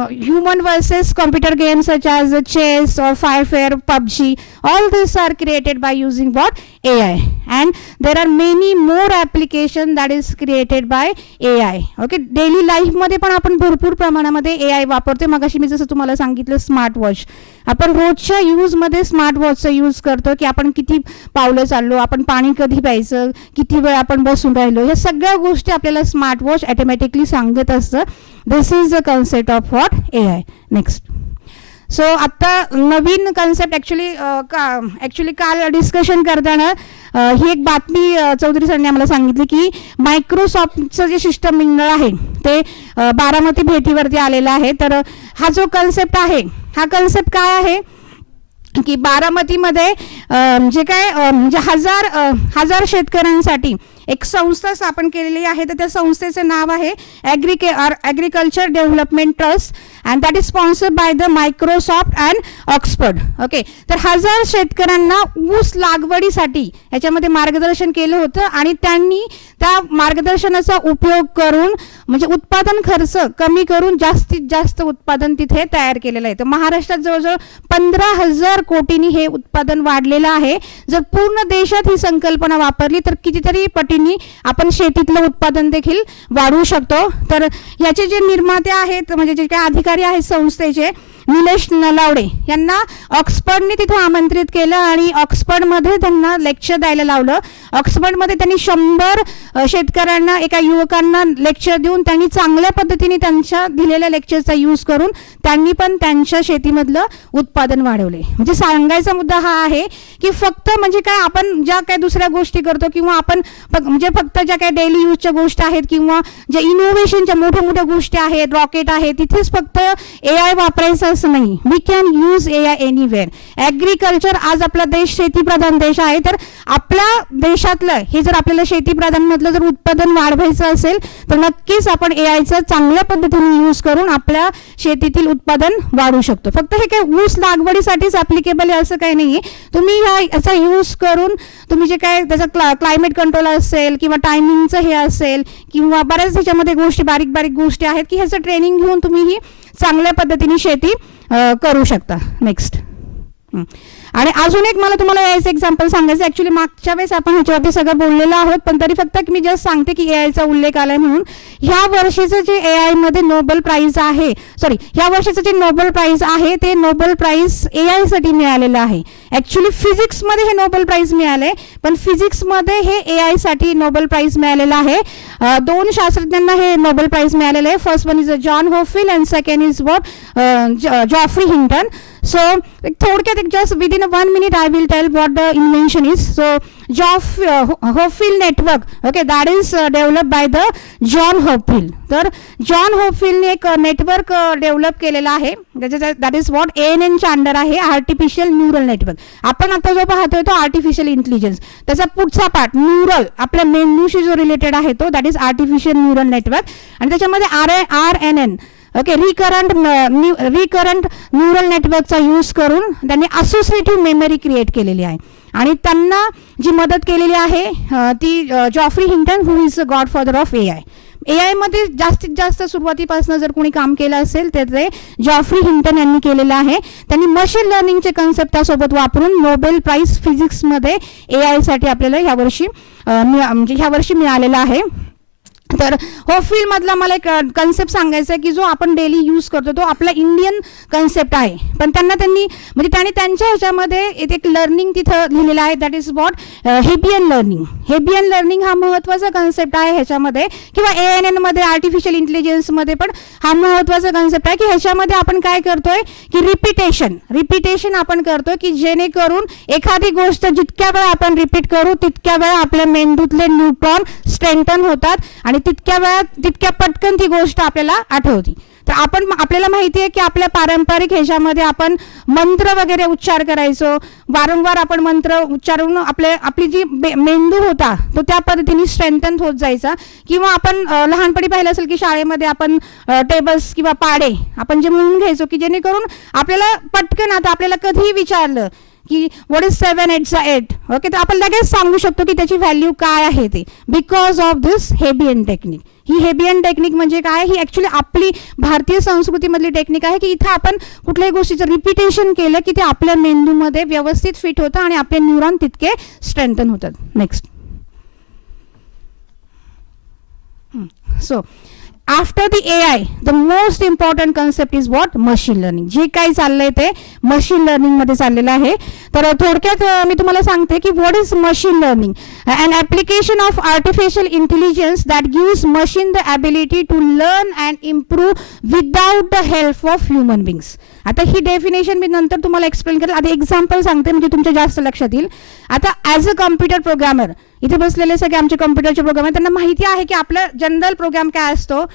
human versus computer games such as chess or Firefare, PUBG, all these are created by using what? AI. And there are many more application that is created by AI. Okay, daily life मध्ये पण आपण भरपूर प्रमाणामध्ये AI वापरतो. मगाशी मी जसं तुम्हाला सांगितलं स्मार्ट वॉच, आपण रोजच्या यूजमध्ये स्मार्ट वॉचचा यूज करतो की आपण किती पावलं चाललो, आपण पाणी कधी प्यायचं, किती वेळ आपण बसून राहिलो, ह्या सगळ्या गोष्टी आपल्याला स्मार्ट वॉच ऑटोमॅटिकली सांगत असतं. This is the concept of what? AI. Next. So आत्ता नवीन कन्सेप्ट ॲक्च्युली काल डिस्कशन करताना ही एक बातमी चौधरी सरांनी आम्हाला सांगितली की मायक्रोसॉफ्टचं जे शिष्टमंडळ आहे ते बारामती भेटीवरती आलेलं आहे. तर हा जो कन्सेप्ट आहे, हा कन्सेप्ट काय आहे की बारामतीमध्ये जे काय म्हणजे हजार शेतकऱ्यांसाठी एक संस्था स्थापन केलेली आहे. तर त्या संस्थेचं नाव आहे agriculture development trust and that is sponsored by the Microsoft and Oxford. Okay, तर 1000 शेतकऱ्यांना ऊस लागवडीसाठी याच्यामध्ये मार्गदर्शन केलं होतं आणि त्यांनी त्या मार्गदर्शनाचा उपयोग करून म्हणजे उत्पादन खर्च कमी करून जास्तीत जास्त उत्पादन तिथे तयार केलेलं आहे. तर महाराष्ट्रात जवळजवळ 15,000 कोटींनी हे उत्पादन वाढलेलं आहे. जर पूर्ण देशात ही संकल्पना वापरली तर कितीतरी पटींनी आपण शेतीतलं उत्पादन देखील वाढवू शकतो. तर याचे जे निर्माते आहेत म्हणजे जे काही अधिकारी आहेत संस्थेचे, निलेश नलावडे यांना ऑक्सफर्डने तिथे आमंत्रित केलं आणि ऑक्सफर्डमध्ये त्यांना लेक्चर द्यायला लावलं. ऑक्सफर्डमध्ये त्यांनी 100 शेतकऱ्यांना, एका युवकांना लेक्चर देऊन त्यांनी चांगल्या पद्धतीने त्यांच्या दिलेल्या लेक्चरचा यूज करून त्यांनी पण त्यांच्या शेतीमधलं उत्पादन वाढवले. म्हणजे सांगायचा मुद्दा हा आहे की फक्त म्हणजे काय आपण ज्या काही दुसऱ्या गोष्टी करतो किंवा आपण म्हणजे फक्त ज्या काही डेली यूजच्या गोष्टी आहेत किंवा ज्या इनोव्हेशनच्या मोठ्या मोठ्या गोष्टी आहेत, रॉकेट आहे, तिथेच फक्त AI वापरायचं असं नाही. We can use AI anywhere. Agriculture, आज आपला देश शेतीप्रधान देश आहे, तर आपल्या देशातलं हे जर आपल्याला शेतीप्रधानमधलं जर उत्पादन वाढवायचं असेल तर नक्कीच आपण AIचा चांगल्या पद्धतीने यूज करून आपल्या शेतीतील उत्पादन वाढवू शकतो. फक्त हे काय ऊस लागवडीसाठीच ॲप्लिकेबल आहे असं काही नाही आहे. तुम्ही याचा यूज करून तुम्ही जे काय त्याचा क्लायमेट कंट्रोल असेल किंवा टायमिंगचं हे असेल किंवा बऱ्याच त्याच्यामध्ये गोष्टी बारीक बारीक गोष्टी आहेत की ह्याचं ट्रेनिंग घेऊन तुम्ही ही चांगल्या पद्धतीने शेती करू शकता. नेक्स्ट. आणि अजून एक मला तुम्हाला यायचं एक्झाम्पल सांगायचं. ॲक्च्युली मागच्या वेळेस आपण ह्याच्यावरती सगळं बोललेलो आहोत, पण तरी फक्त मी जस्ट सांगते की AIचा उल्लेख आलाय म्हणून. ह्या वर्षीचं जे AIमध्ये नोबेल प्राईज आहे, ह्या वर्षीचं जे नोबेल प्राईज आहे ते नोबेल प्राईज AIसाठी मिळालेलं आहे. ॲक्च्युली फिजिक्समध्ये हे नोबेल प्राईज मिळाले, पण फिजिक्समध्ये हे AIसाठी नोबेल प्राईज मिळालेलं आहे. 2 शास्त्रज्ञांना हे नोबेल प्राईज मिळालेलं आहे. First one is John Hopfield and second is Geoffrey Hinton. So थोडक्यात just within 1 minute I will tell what the invention is. So Hopfield network, okay, that is developed by the John Hopfield. तर जॉन होपफिल्डने एक नेटवर्क डेव्हलप केलेलं आहे, दॅट इज व्हॉट ANN च्या अंडर आहे, आर्टिफिशियल न्यूरल नेटवर्क. आपण आता जो पाहतोय तो आर्टिफिशियल इंटेलिजन्स, त्याचा पुढचा पार्ट न्यूरल आपल्या मेंदूशी जो रिलेटेड आहे तो that is artificial neural network. आणि त्याच्यामध्ये RNN, ओके, रिकरंट न्यूरल नेटवर्कचा यूज करून त्यांनी असोसिएटिव्ह मेमरी क्रिएट केलेली आहे. आणि त्यांना जी मदत केलेली आहे ती Geoffrey Hinton, who is the godfather of AI मध्ये जास्तीत जास्त सुरुवातीपासून जर कोणी काम केलं असेल तर ते जॉफ्री हिंटन यांनी केलेलं आहे. त्यांनी मशीन लर्निंगचे कन्सेप्ट त्यासोबत वापरून नोबेल प्राईज फिजिक्समध्ये AIसाठी आपल्याला ह्या वर्षी मिळालेला आहे. तर होपफिल्ड मधला मला एक कन्सेप्ट सांगायचा आहे की जो आपण डेली यूज करतो तो आपला इंडियन कन्सेप्ट आहे, पण त्यांनी त्यांच्या ह्याच्यामध्ये एक लर्निंग तिथं लिहिलेलं आहे, that is what Hebbian learning. Hebbian learning हा महत्त्वाचा कन्सेप्ट आहे ह्याच्यामध्ये, किंवा ANN मध्ये आर्टिफिशियल इंटेलिजन्समध्ये पण हा महत्त्वाचा कन्सेप्ट आहे की ह्याच्यामध्ये आपण काय करतोय की रिपिटेशन आपण करतोय की जेणेकरून एखादी गोष्ट जितक्या वेळा आपण रिपीट करू तितक्या वेळा आपल्या मेंदूतले न्यूट्रॉन स्ट्रेंथन होतात आणि तितक्या पटकन ती गोष्ट आपल्याला आठवते. तर आपल्याला माहिती आहे की आपल्या पारंपरिक ह्याच्यामध्ये आपण मंत्र वगैरे उच्चार करायचो, वारंवार आपण मंत्र उच्चारून आपली जी मेंदू होता तो त्या पद्धतीने स्ट्रेंथन होत जायचा. किंवा आपण लहानपणी पाहिलं असेल की शाळेमध्ये आपण टेबल्स किंवा पाडे आपण जे म्हणून घ्यायचो की जेणेकरून आपल्याला पटकन आता आपल्याला कधीही विचारलं की व्हॉट इज 7 8 8, ओके, तर आपण लगेच सांगू शकतो की त्याची व्हॅल्यू काय आहे ते, because of this Hebbian technique. ही हेबियन टेक्निक म्हणजे काय, ही ॲक्च्युली आपली भारतीय संस्कृतीमधली टेक्निक आहे की इथं आपण कुठल्याही गोष्टीचं रिपिटेशन केलं की ते आपल्या मेंदूमध्ये व्यवस्थित फिट होतं आणि आपले न्यूरॉन तितके स्ट्रेंथन होतात. Next. So after the AI, the most important concept is what? Machine learning. जे काही चाललंय ते मशीन लर्निंग मध्ये चाललेलं आहे. तर थोडक्यात मी तुम्हाला सांगते की what is machine learning? An application of artificial intelligence that gives machine the ability to learn and improve without the help of human beings. आता ही डेफिनेशन मी नंतर तुम्हाला एक्सप्लेन करेल. आधी एक्झाम्पल सांगते म्हणजे तुमच्या जास्त लक्षात येईल. आता ॲज अ कम्प्युटर प्रोग्रामर, इथे बसलेले सगळे आमचे कम्प्युटरचे प्रोग्रामर, त्यांना माहिती आहे की आपला जनरल प्रोग्राम काय असतो,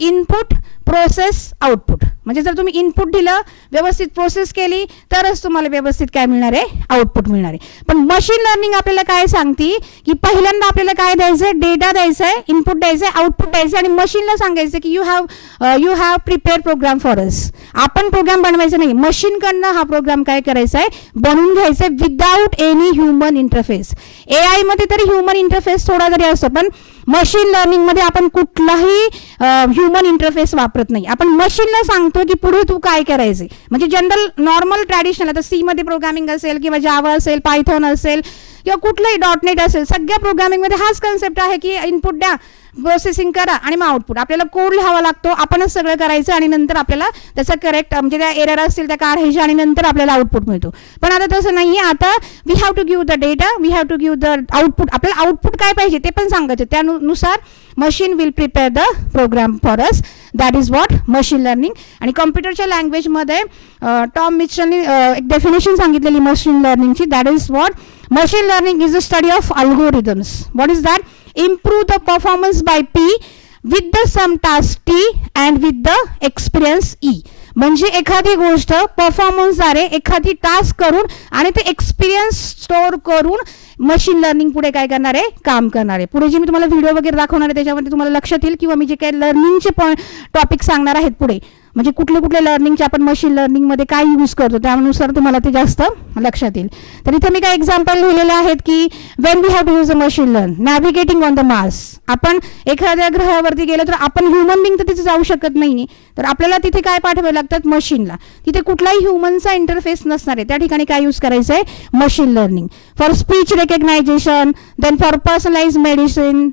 इनपुट प्रोसेस आउटपुट. म्हणजे जर तुम्ही इनपुट दिलं, व्यवस्थित प्रोसेस केली तरच तुम्हाला व्यवस्थित काय मिळणार आहे, आउटपुट मिळणार आहे. पण मशीन लर्निंग आपल्याला काय सांगते की पहिल्यांदा आपल्याला काय द्यायचं आहे, डेटा द्यायचा आहे, इनपुट द्यायचं आहे, आउटपुट द्यायचं आहे आणि मशीनला सांगायचं की you have prepare program for us. आपण प्रोग्राम बनवायचा नाही, मशीनकडनं हा प्रोग्राम काय करायचा आहे, बनवून घ्यायचा आहे without any human interface. AI मध्ये तरी ह्युमन इंटरफेस थोडा जरी असतो, पण मशीन लर्निंग मध्ये आपण कुठलाही ह्युमन इंटरफेस वापरत नाही. आपण मशीनला सांगतो की पुढे तू काय करायचे. म्हणजे जनरल नॉर्मल ट्रॅडिशनल, आता सी मध्ये प्रोग्रामिंग असेल किंवा जावा असेल, पायथॉन असेल किंवा कुठलंही .NET असेल, सगळ्या प्रोग्रामिंगमध्ये हाच कन्सेप्ट आहे की इनपुट द्या, प्रोसेसिंग करा आणि मग आउटपुट. आपल्याला कोड लिहावा लागतो, आपणच सगळं करायचं आणि नंतर आपल्याला त्याचा करेक्ट म्हणजे त्या एरर असतील त्या काढायच्या आणि नंतर आपल्याला आउटपुट मिळतो. पण आता तसं नाही आहे. आता we have to give the data, we have to give the output. आपल्याला आउटपुट काय पाहिजे ते पण सांगायचं, त्यानुसार machine will prepare the program for us. That is what machine learning. आणि कम्प्युटरच्या लँग्वेजमध्ये टॉम मिचलनी एक डेफिनेशन सांगितलेली मशीन लर्निंगची. That is what machine learning is the study of algorithms. What is that? Improve the performance by P with the sum task T and with the experience E. म्हणजे एखादी गोष्ट परफॉर्मन्सद्वारे एखादी टास्क करून आणि ते एक्सपिरियन्स स्टोअर करून मशीन लर्निंग पुढे काय करणार आहे, काम करणार आहे. पुढे जे मी तुम्हाला व्हिडिओ वगैरे दाखवणार आहे त्याच्यामध्ये तुम्हाला लक्षात येईल किंवा मी जे काही लर्निंगचे टॉपिक सांगणार आहेत पुढे, म्हणजे कुठले कुठले लर्निंगचे आपण मशीन लर्निंगमध्ये काय यूज करतो त्यानुसार तुम्हाला ते जास्त लक्षात येईल. तर इथे मी काय एक्झाम्पल लिहिलेले आहेत की when we have to use a machine learn, navigating on the Mars. आपण एखाद्या ग्रहावरती गेलो तर आपण ह्युमन बिंग तर तिथे जाऊ शकत नाही, तर आपल्याला तिथे काय पाठवावे लागतात, मशीनला. तिथे कुठलाही ह्युमनचा इंटरफेस नसणार आहे, त्या ठिकाणी काय यूज करायचं आहे, machine learning. For speech recognition, then for personalize medicine,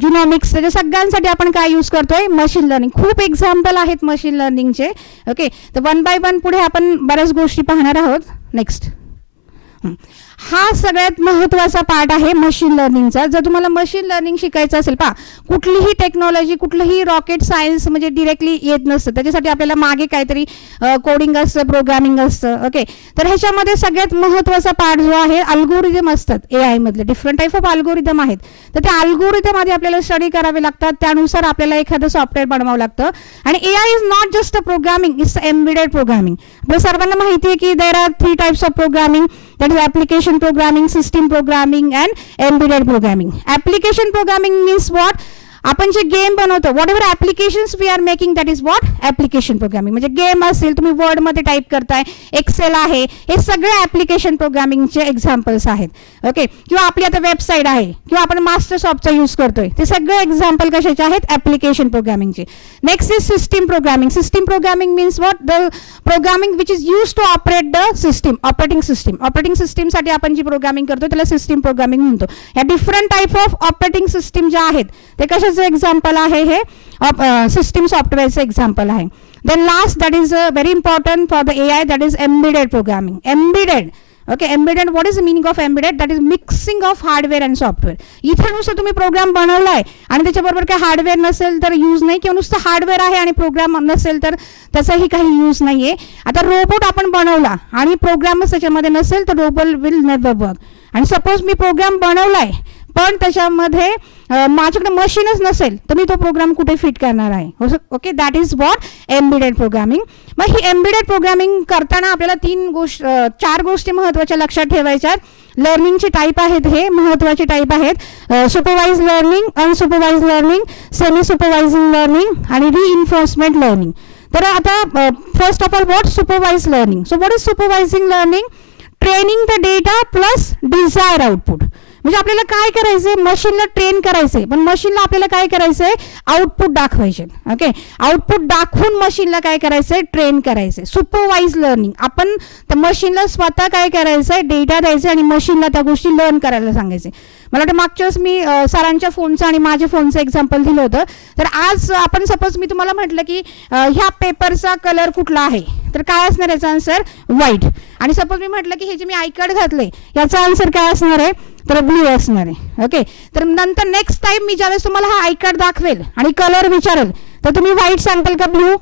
genomics, त्याच्या सगळ्यांसाठी आपण काय यूज करतोय, मशीन लर्निंग. खूप एक्झाम्पल आहेत मशीन लर्निंगचे. ओके, तर वन बाय वन पुढे आपण बऱ्याच गोष्टी पाहणार आहोत. नेक्स्ट. हा सगळ्यात महत्त्वाचा पार्ट आहे मशीन लर्निंगचा. जर तुम्हाला मशीन लर्निंग शिकायचं असेल, पहा कुठलीही टेक्नॉलॉजी, कुठलंही रॉकेट सायन्स म्हणजे डिरेक्टली येत नसतं, त्याच्यासाठी आपल्याला मागे काहीतरी कोडिंग असतं, प्रोग्रामिंग असतं. ओके, तर ह्याच्यामध्ये सगळ्यात महत्त्वाचा पार्ट जो आहे, अल्गोरिदम असतात. AI मधले डिफरंट टाईप ऑफ अल्गोरिदम आहेत, तर त्या अल्गोरिदम आधी आपल्याला स्टडी करावे लागतात, त्यानुसार आपल्याला एखादं सॉफ्टवेअर बनवावं लागतं. आणि AI is not just a programming, it's embedded programming. आपल्या सर्वांना माहिती आहे की there are 3 types of programming, that is application programming, system programming and embedded programming. Application programming means what? आपण जे गेम बनवतो, whatever applications we are making, that is what application programming. म्हणजे गेम असेल, तुम्ही वर्डमध्ये टाईप करताय, एक्सेल आहे, हे सगळे ॲप्लिकेशन प्रोग्रामिंगचे एक्झाम्पल्स आहेत. ओके, किंवा आपली आता वेबसाईट आहे किंवा आपण मास्टरसॉफ्टचा यूज करतोय, ते सगळे एक्झाम्पल कशाचे आहेत, ॲप्लिकेशन प्रोग्रामिंगचे. Next is system programming. System programming means what, the programming which is use to operate the system, operating system. Operating सिस्टीमसाठी आपण जी प्रोग्रामिंग करतो त्याला सिस्टीम प्रोग्रामिंग म्हणतो. या different type of operating system ज्या आहेत ते कशा एक्झाम्पल आहे, हे सिस्टीम सॉफ्टवेअरचं एक्झाम्पल आहे. Then last, that is very important for the AI, that is embedded programming. Embedded, okay, embedded, what is the meaning of embedded, that is mixing of hardware and software. इथे नुसतं तुम्ही प्रोग्राम बनवलाय आणि त्याच्याबरोबर काय हार्डवेअर नसेल तर यूज नाही, किंवा नुसतं हार्डवेअर आहे आणि प्रोग्राम नसेल तर त्याचाही काही यूज नाहीये. आता रोबोट आपण बनवला आणि प्रोग्रामच त्याच्यामध्ये नसेल तर रोबोट विल नेव्हर वर्क. आणि सपोज मी प्रोग्राम बनवलाय पण त्याच्यामध्ये माझ्याकडे मशीनच नसेल तर मी तो प्रोग्राम कुठे फिट करणार आहे. Okay, that is what embedded programming. मग ही एम्बेडेड प्रोग्रामिंग करताना आपल्याला 4 गोष्टी महत्त्वाच्या लक्षात ठेवायच्या. लर्निंगचे टाईप आहेत, हे महत्त्वाचे टाईप आहेत. Supervise learning, unsupervise learning, semi supervising learning आणि रिइन्फोर्समेंट लर्निंग. तर आता first of all what supervise learning. So what is supervising learning? Training the data plus desire output. म्हणजे आपल्याला काय करायचंय, मशीनला ट्रेन करायचंय, पण मशीनला आपल्याला काय करायचंय, आउटपुट दाखवायचे. ओके, आउटपुट दाखवून मशीनला काय करायचंय, ट्रेन करायचंय. सुपरवाइज लर्निंग, आपण त्या मशीनला स्वतः काय करायचंय, डेटा द्यायचा आणि मशीनला त्या गोष्टी लर्न करायला सांगायचे. मला वाटतं मागच्या वेळेस मी सरांच्या फोनचं आणि माझ्या फोनचं एक्झाम्पल दिलं होतं. तर आज आपण सपोज मी तुम्हाला म्हटलं की ह्या पेपरचा कलर कुठला आहे, तर काय असणार याचा आन्सर, व्हाईट. आणि सपोज मी म्हटलं की हे जे मी आय कार्ड घातले याचा आन्सर काय असणार आहे, तर ब्ल्यू असणार आहे. ओके, तर नंतर नेक्स्ट टाइम मी ज्यावेळेस तुम्हाला हा आय कार्ड दाखवेल आणि कलर विचारेल, तर तुम्ही व्हाईट सांगताल का ब्ल्यू,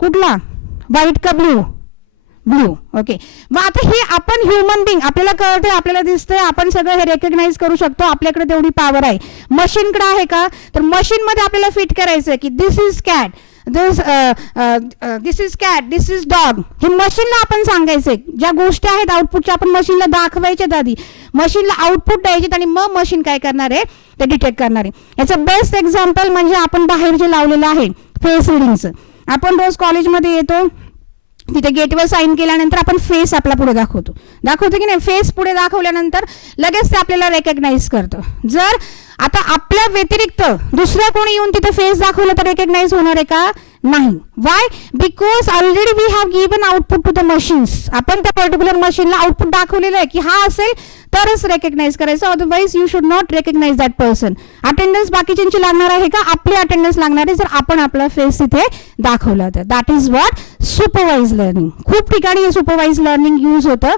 कुठला, व्हाईट का ब्ल्यू, ब्ल्यू. ओके, मग आता हे आपण ह्युमन बिंग, आपल्याला कळतंय, आपल्याला दिसतंय, आपण सगळं हे रेकग्नाइज करू शकतो, आपल्याकडे तेवढी पॉवर आहे. मशीनकडे आहे का, तर मशीनमध्ये आपल्याला फिट करायचं आहे की this is cat, this is cat, this is dog. हे मशीनला आपण सांगायचंय, ज्या गोष्टी आहेत आउटपुटच्या आपण मशीनला दाखवायच्यात, आधी मशीनला आउटपुट द्यायचे आणि मग मशीन काय करणार आहे, ते डिटेक्ट करणार आहे. याचं बेस्ट एक्झाम्पल म्हणजे आपण बाहेर जे लावलेलं आहे फेस रिडिंगचं. आपण रोज कॉलेजमध्ये येतो, तिथे गेटवर साईन केल्यानंतर आपण फेस आपला पुढे दाखवतो की नाही, फेस पुढे दाखवल्यानंतर लगेच ते आपल्याला रेकग्नाइज करतं. जर आता आपल्या व्यतिरिक्त दुसऱ्या कोणी येऊन तिथे फेस दाखवलं तर रेकग्नाइज होणार आहे का, नाही. Why, because already we have given output to the machines. आपण त्या पर्टिक्युलर मशीनला आउटपुट दाखवलेलं आहे की हा असेल तरच रेकग्नाइज करायचं, otherwise you should not recognise that person. Attendance बाकीच्यांची लागणार आहे का, आपली अटेंडन्स लागणार आहे जर आपण आपला फेस तिथे दाखवला तर. That is what supervise learning. खूप ठिकाणी हे सुपरवाइज लर्निंग यूज होतं.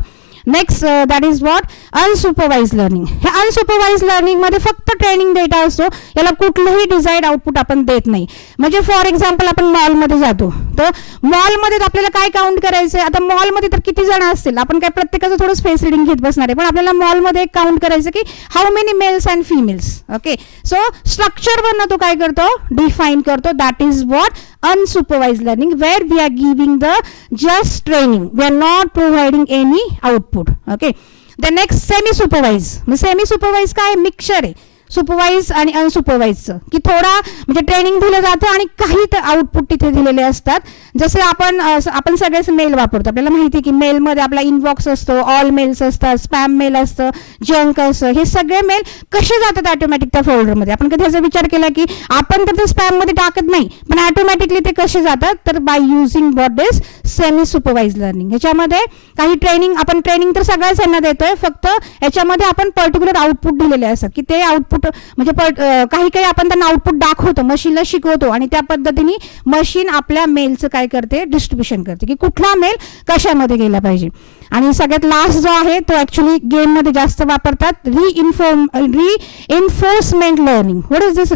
Next that is what unsupervise learning. हे अनसुपरवाइज लर्निंग मध्ये फक्त ट्रेनिंग डेटा असतो, याला कुठलंही डिझाईड आउटपुट आपण देत नाही. म्हणजे फॉर एक्झाम्पल आपण मॉलमध्ये जातो, तर मॉलमध्ये आपल्याला काय काउंट करायचंय, आता मॉलमध्ये तर किती जण असतील, आपण काय प्रत्येकाचं थोडंच फेस रिडिंग घेत बसणार आहे, पण आपल्याला मॉलमध्ये एक काउंट करायचं की how many males and females. Okay, so स्ट्रक्चरवरनं तो काय करतो, डिफाईन करतो. That is what unsupervise learning, where we are giving the just training, we are not providing any output. Okay, the next semi supervise. Semi supervise काय, मिक्सचर आहे सुपरवाइज आणि अनसुपरवाइजचं, की थोडा म्हणजे ट्रेनिंग दिलं जातं आणि काही आउटपुट तिथे दिलेले असतात. जसे आपण सगळेच मेल वापरतो, आपल्याला माहिती आहे की मेलमध्ये आपला इनबॉक्स असतो, ऑल मेल्स असतात, स्पॅम मेल असतं, जंक असतं. हे सगळे मेल कसे जातात ऑटोमॅटिक त्या फोल्डरमध्ये, आपण कधी ह्याचा विचार केला की आपण तर ते स्पॅममध्ये टाकत नाही, पण ऑटोमॅटिकली ते कसे जातात, तर by using what is semi supervise learning. ह्याच्यामध्ये काही आपण ट्रेनिंग तर सगळ्याच यांना देतोय, फक्त याच्यामध्ये आपण पर्टिक्युलर आउटपुट दिलेले असतात की ते आउटपुट म्हणजे काही आपण त्यांना आउटपुट दाखवतो, मशीनला शिकवतो आणि त्या पद्धतीने मशीन आपल्या मेलचं काय करते, डिस्ट्रीब्युशन करते की कुठला मेल कशामध्ये गेला पाहिजे. आणि सगळ्यात लास्ट जो आहे तो ऍक्च्युली गेममध्ये जास्त वापरतात, reinforcement learning. What is this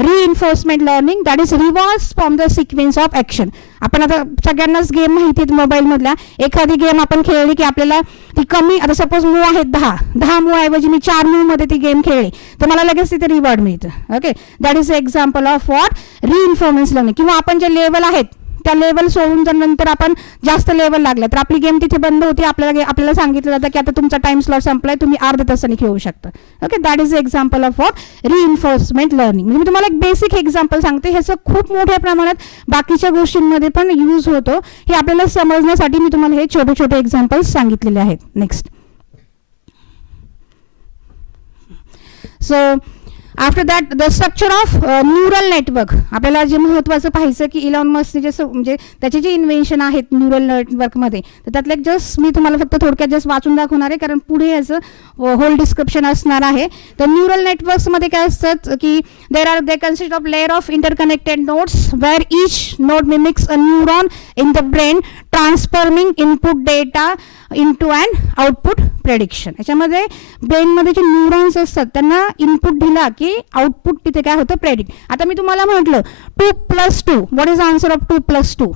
reinforcement learning? That is rewards from the sequence of action. आपण आता सगळ्यांनाच गेम माहिती आहेत मोबाईलमधल्या, एखादी गेम आपण खेळली की आपल्याला ती कमी, आता सपोज मूव आहेत 10 मूव ऐवजी मी 4 मूव मध्ये ती गेम खेळली तर मला लगेच तिथे रिवॉर्ड मिळतं. Okay, that is example of what reinforcement learning. किंवा आपण जे लेवल आहेत त्या लेवल सोडून जर नंतर आपण जास्त लेवल लागला तर आपली गेम तिथे बंद होती, आपल्याला सांगितलं जातं की आता तुमचा टाइम स्लॉट संपलाय, तुम्ही अर्ध्या तासाने खेळू शकता. Okay, that is example of what reinforcement learning. म्हणजे मी तुम्हाला एक बेसिक एक्झाम्पल सांगते, ह्याचं खूप मोठ्या प्रमाणात बाकीच्या गोष्टींमध्ये पण यूज होतो. हे आपल्याला समजण्यासाठी मी तुम्हाला हे छोटे छोटे एक्झाम्पल्स सांगितलेले आहेत. Next, so after that the structure of neural network. आपल्याला जे महत्त्वाचं पाहायचं की इलॉन मस्कने जसं म्हणजे त्याचे जे इन्व्हेन्शन आहेत न्यूरल नेटवर्कमध्ये, तर त्यातलं एक जस्ट मी तुम्हाला फक्त थोडक्यात जस्ट वाचून दाखवणार आहे, कारण पुढे याचं होल डिस्क्रिप्शन असणार आहे. तर न्यूरल नेटवर्क्समध्ये काय असतात की they consist of layer of interconnected nodes where each node mimics a neuron in the brain, transforming input data into and output prediction. याच्यामध्ये ब्रेनमध्ये जे न्यूरॉन्स असतात त्यांना इनपुट दिला की आउटपुट तिथे काय होतं, प्रेडिक्ट. आता मी तुम्हाला म्हटलं 2 + 2, what is answer of 2 + 2?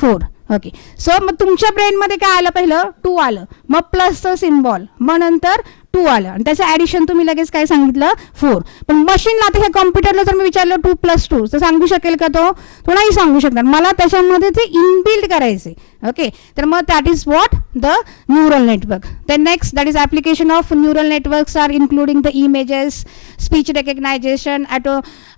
4. Okay, so मग तुमच्या ब्रेनमध्ये काय आलं, पहिलं 2 आलं, मग प्लसचं सिम्बॉल, मग नंतर 2 आलं आणि त्याचं ॲडिशन तुम्ही लगेच काय सांगितलं, 4. पण मशीनला आता ह्या कॉम्प्युटरला जर मी विचारलं 2 + 2 तर सांगू शकेल का तो नाही सांगू शकणार, मला त्याच्यामध्ये ते इनबिल्ड करायचे. ओके, तर मग that is what the neural network. Then next, that is application of neural networks are including the images, speech recognition,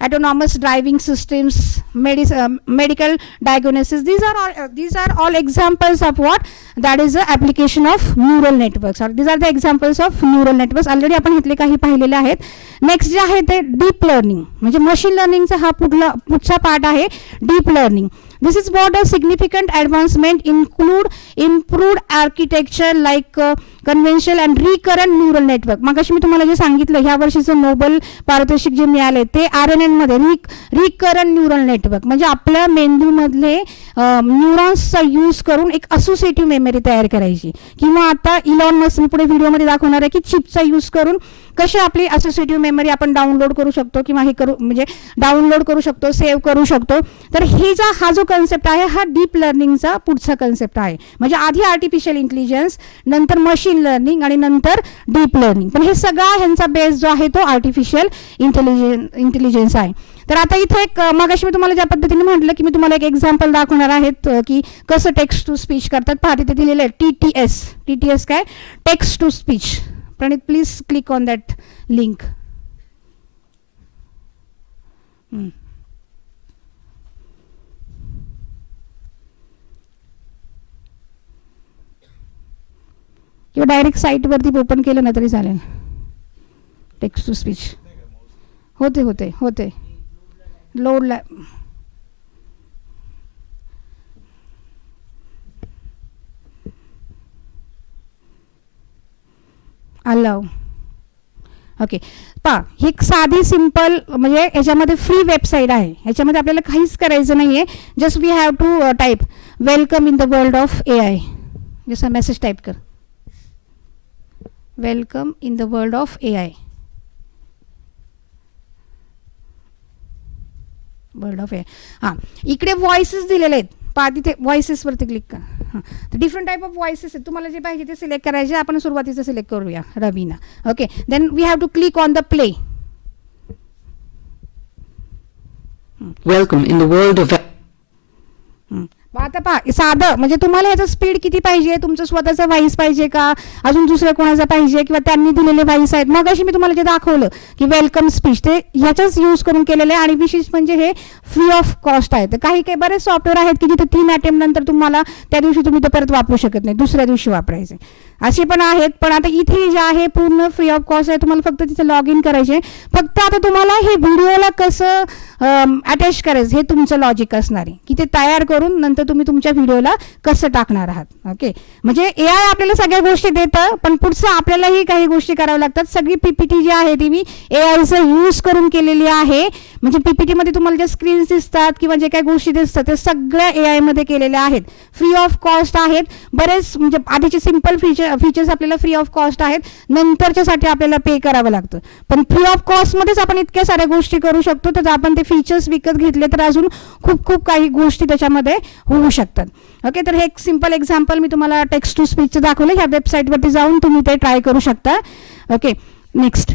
autonomous driving systems, medical diagnosis. These are all examples of what? That is the application of neural networks, or these are the examples of neural neural network already आपण इथले काही पाहिलेले आहेत. नेक्स्ट जे आहे ते डीप लर्निंग, म्हणजे मशीन लर्निंगचा हा पुढचा पार्ट आहे deep learning. This is what a significant advancement include improved architecture like conventional and recurrent neural network. मगाशी मी तुम्हाला जे सांगितलं ह्या वर्षीचं नोबेल पारितोषिक जे मिळाले ते RNN मध्ये रिकरंट न्यूरल नेटवर्क, म्हणजे आपल्या मेंदूमधले न्यूरॉन्सचा यूज करून एक असोसिएटिव्ह मेमरी तयार करायची, किंवा आता इलॉन मस्क मी पुढे व्हिडिओमध्ये दाखवणार आहे की चिपचा यूज करून कशी आपली असोसिएटिव्ह मेमरी आपण डाउनलोड करू शकतो किंवा हे करू म्हणजे डाउनलोड करू शकतो, सेव्ह करू शकतो. तर हा जो कन्सेप्ट आहे हा डीप लर्निंगचा पुढचा कन्सेप्ट आहे. म्हणजे आधी आर्टिफिशियल इंटेलिजन्स, नंतर मशीन लर्निंग आणि नंतर डीप लर्निंग. पण हे सगळा ह्यांचा बेस जो आहे तो आर्टिफिशियल इंटेलिजन्स आहे. तर आता इथे एक मगाशी मी तुम्हाला ज्या पद्धतीने म्हटलं की मी तुम्हाला एक एक्झाम्पल दाखवणार आहेत की कसं टेक्स्ट टू स्पीच करतात. पहा तिथे दिलेलं आहे TTS काय, text to speech. Pranit please click on that link. किंवा डायरेक्ट साईटवरती ओपन केलं ना तरी चालेल. टेक्स्ट टू स्पीच होते लोडला. अलाव. ओके, पहा ही एक साधी सिंपल म्हणजे याच्यामध्ये फ्री वेबसाईट आहे. याच्यामध्ये आपल्याला काहीच करायचं नाही आहे. Just we have to type welcome in the world of AI. जसा मेसेज टाईप कर, welcome in the world of AI. World of AI. हां, इकडे व्हॉइसेस दिलेले आहेत. पहा तिथे व्हॉइसेसवरती क्लिक कर. हां, तर डिफरंट टाईप ऑफ व्हॉइसेस आहेत. तुम्हाला जे पाहिजे ते सिलेक्ट करायचे. आपण सुरुवातीचं सिलेक्ट करूया, Raveena. Okay, then we have to click on the play. Welcome in the world of आता पहा साधं म्हणजे तुम्हाला ह्याचं स्पीड किती पाहिजे, तुमचं स्वतःचा व्हॉइस पाहिजे का अजून दुसऱ्या कोणाचा पाहिजे किंवा त्यांनी दिलेले व्हॉइस आहेत. मग अशी मी तुम्हाला जे दाखवलं की वेलकम स्पीच ते ह्याच्याच यूज करून केलेलं आहे आणि विशेष म्हणजे हे फ्री ऑफ कॉस्ट आहे. तर काही बरेच सॉफ्टवेअर आहेत की जिथे 3 अटेम्प्ट नंतर तुम्हाला त्या दिवशी तुम्ही ते परत वापरू शकत नाही, दुसऱ्या दिवशी वापरायचे असे पण आहेत. पण आता इथे जे आहे पूर्ण फ्री ऑफ कॉस्ट आहे. तुम्हाला फक्त तिथे लॉग इन करायचे. फक्त आता तुम्हाला हे व्हिडिओला कसं अटॅच करायचं हे तुमचं लॉजिक असणार आहे की ते तयार करून नंतर तुम्ही तुमच्या व्हिडिओला कसं टाकणार आहात. ओके, म्हणजे AI आपल्याला सगळ्या गोष्टी देतं, पण पुढचं आपल्यालाही काही गोष्टी कराव्या लागतात. सगळी PPT जी आहे ती मी AIचा यूज करून केलेली आहे. म्हणजे PPT मध्ये तुम्हाला ज्या स्क्रीन्स दिसतात किंवा जे काही गोष्टी दिसतात ते सगळ्या AI मध्ये केलेल्या आहेत. फ्री ऑफ कॉस्ट आहेत. बरेच म्हणजे आधीचे सिंपल फीचर्स आपल्याला फ्री ऑफ कॉस्ट आहेत, नंतरच्यासाठी आपल्याला पे करावं लागतं. पण फ्री ऑफ कॉस्टमध्येच आपण इतक्या साऱ्या गोष्टी करू शकतो. तर आपण ते फीचर्स विकत घेतले तर अजून खूप काही गोष्टी त्याच्यामध्ये होऊ शकतात. ओके, तर हे एक सिंपल एक्झाम्पल मी तुम्हाला टेक्स्ट टू स्पीचचं दाखवलं. ह्या वेबसाईटवरती जाऊन तुम्ही ते ट्राय करू शकता. Okay, next.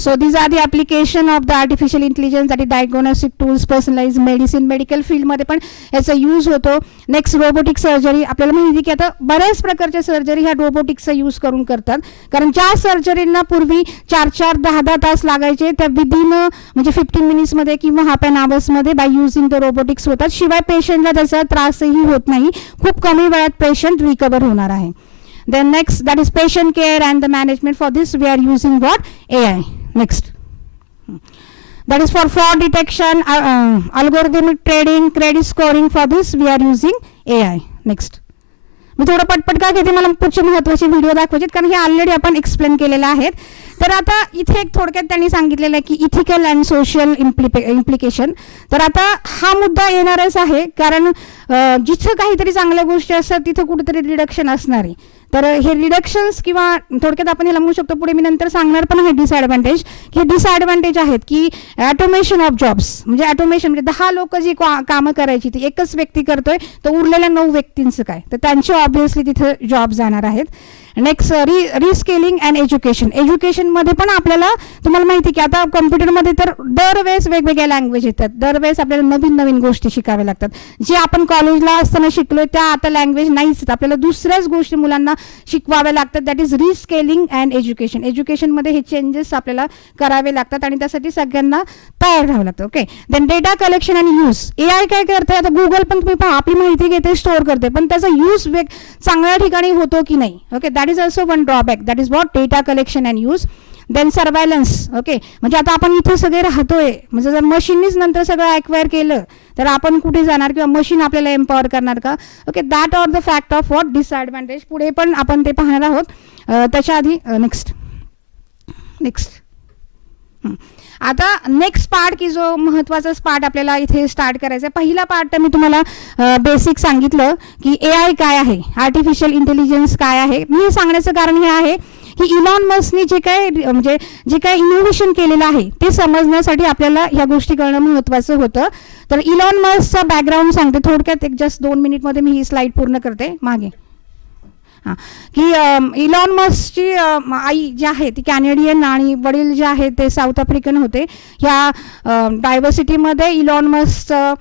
So these are the application of the artificial intelligence, that is diagnostic tools, personalized medicine, medical field मध्ये पण याचा यूज होतो. Next robotic surgery. आपल्याला माहिती की आता बऱ्याच प्रकारच्या सर्जरी ह्या रोबोटिक्सचा यूज करून करतात. कारण ज्या सर्जरींना पूर्वी 4-4, 10-10 तास लागायचे त्या विदिन म्हणजे 15 मिनिट्समध्ये किंवा हाफ एन आवर्समध्ये बाय युझिंग द रोबोटिक्स होतात. शिवाय पेशंटला त्याचा त्रासही होत नाही. खूप कमी वेळात पेशंट रिकवर होणार आहे. Then next, that is patient care and the management. For this we are using what? AI. Next, that is for fraud detection, algorithmic trading, credit scoring. For this we are using AI. Next, मी थोडं पटपट का घेते, मला पुढचे महत्त्वाचे व्हिडिओ दाखवायचे कारण हे ऑलरेडी आपण एक्सप्लेन केलेले आहेत. तर आता इथे एक थोडक्यात त्यांनी सांगितलेलं आहे की इथिकल अँड सोशल इम्प्लिकेशन. तर आता हा मुद्दा येणारच आहे कारण जिथं काहीतरी चांगल्या गोष्टी असतात तिथं कुठेतरी रिडक्शन असणार आहे. तर हे रिडक्शन्स किंवा थोडक्यात आपण ह्याला म्हणू शकतो, पुढे मी नंतर सांगणार पण आहे डिसएडव्हान्टेज. हे डिसएडव्हान्टेज आहेत की ॲटोमेशन ऑफ जॉब्स. म्हणजे ॲटोमेशन म्हणजे 10 लोक जी कामं करायची ती एकच व्यक्ती करतोय, तर उरलेल्या 9 व्यक्तींचं काय, तर त्यांचे ऑब्व्हियसली तिथं जॉब जाणार आहेत. Next, rescaling and education. एज्युकेशनमध्ये पण आपल्याला तुम्हाला माहिती की आता कम्प्युटरमध्ये तर दरवेळेस वेगवेगळ्या लँग्वेज येतात. दरवेळेस आपल्याला नवीन गोष्टी शिकाव्या लागतात. जे आपण कॉलेजला असताना शिकलोय त्या आता लँग्वेज नाहीच, आपल्याला दुसऱ्याच गोष्टी मुलांना शिकवाव्या लागतात. That is rescaling and education. एज्युकेशनमध्ये हे चेंजेस आपल्याला करावे लागतात आणि त्यासाठी सगळ्यांना तयार राहावं लागतं. Okay, then data collection and use. AI काय करतं, आता गुगल पण तुम्ही पहा आपली माहिती घेते, स्टोअर करते, पण त्याचा यूज चांगल्या ठिकाणी होतो की नाही. Okay, that is also one drawback. That is what data collection and use. Then surveillance. Okay, म्हणजे आता आपण इथे सगळे राहतोय, म्हणजे जर मशीननीच नंतर सगळं ॲक्वायर केलं तर आपण कुठे जाणार किंवा मशीन आपल्याला एम्पॉवर करणार का? Okay, that are the fact of what disadvantage. पुढे पण आपण ते पाहणार आहोत. त्याच्या आधी नेक्स्ट आता नेक्स्ट पार्ट की जो महत्त्वाचा पार्ट आपल्याला इथे स्टार्ट करायचा आहे. पहिला पार्ट तर मी तुम्हाला बेसिक सांगितलं की AI काय आहे, आर्टिफिशियल इंटेलिजन्स काय आहे. मी हे सांगण्याचं कारण हे आहे की इलॉन मस्कने जे काय इनोव्हेशन केलेलं आहे ते समजण्यासाठी आपल्याला ह्या गोष्टी करणं महत्त्वाचं होतं. तर इलॉन मस्कचा बॅकग्राऊंड सांगते थोडक्यात, एक जस्ट 2 मिनिटमध्ये मी ही स्लाईड पूर्ण करते मागे. हां, की इलॉन मस्कची आई जी आहे ती कॅनेडियन आणि वडील जे आहेत ते साऊथ आफ्रिकन होते. ह्या डायव्हर्सिटीमध्ये इलॉन मस्कचं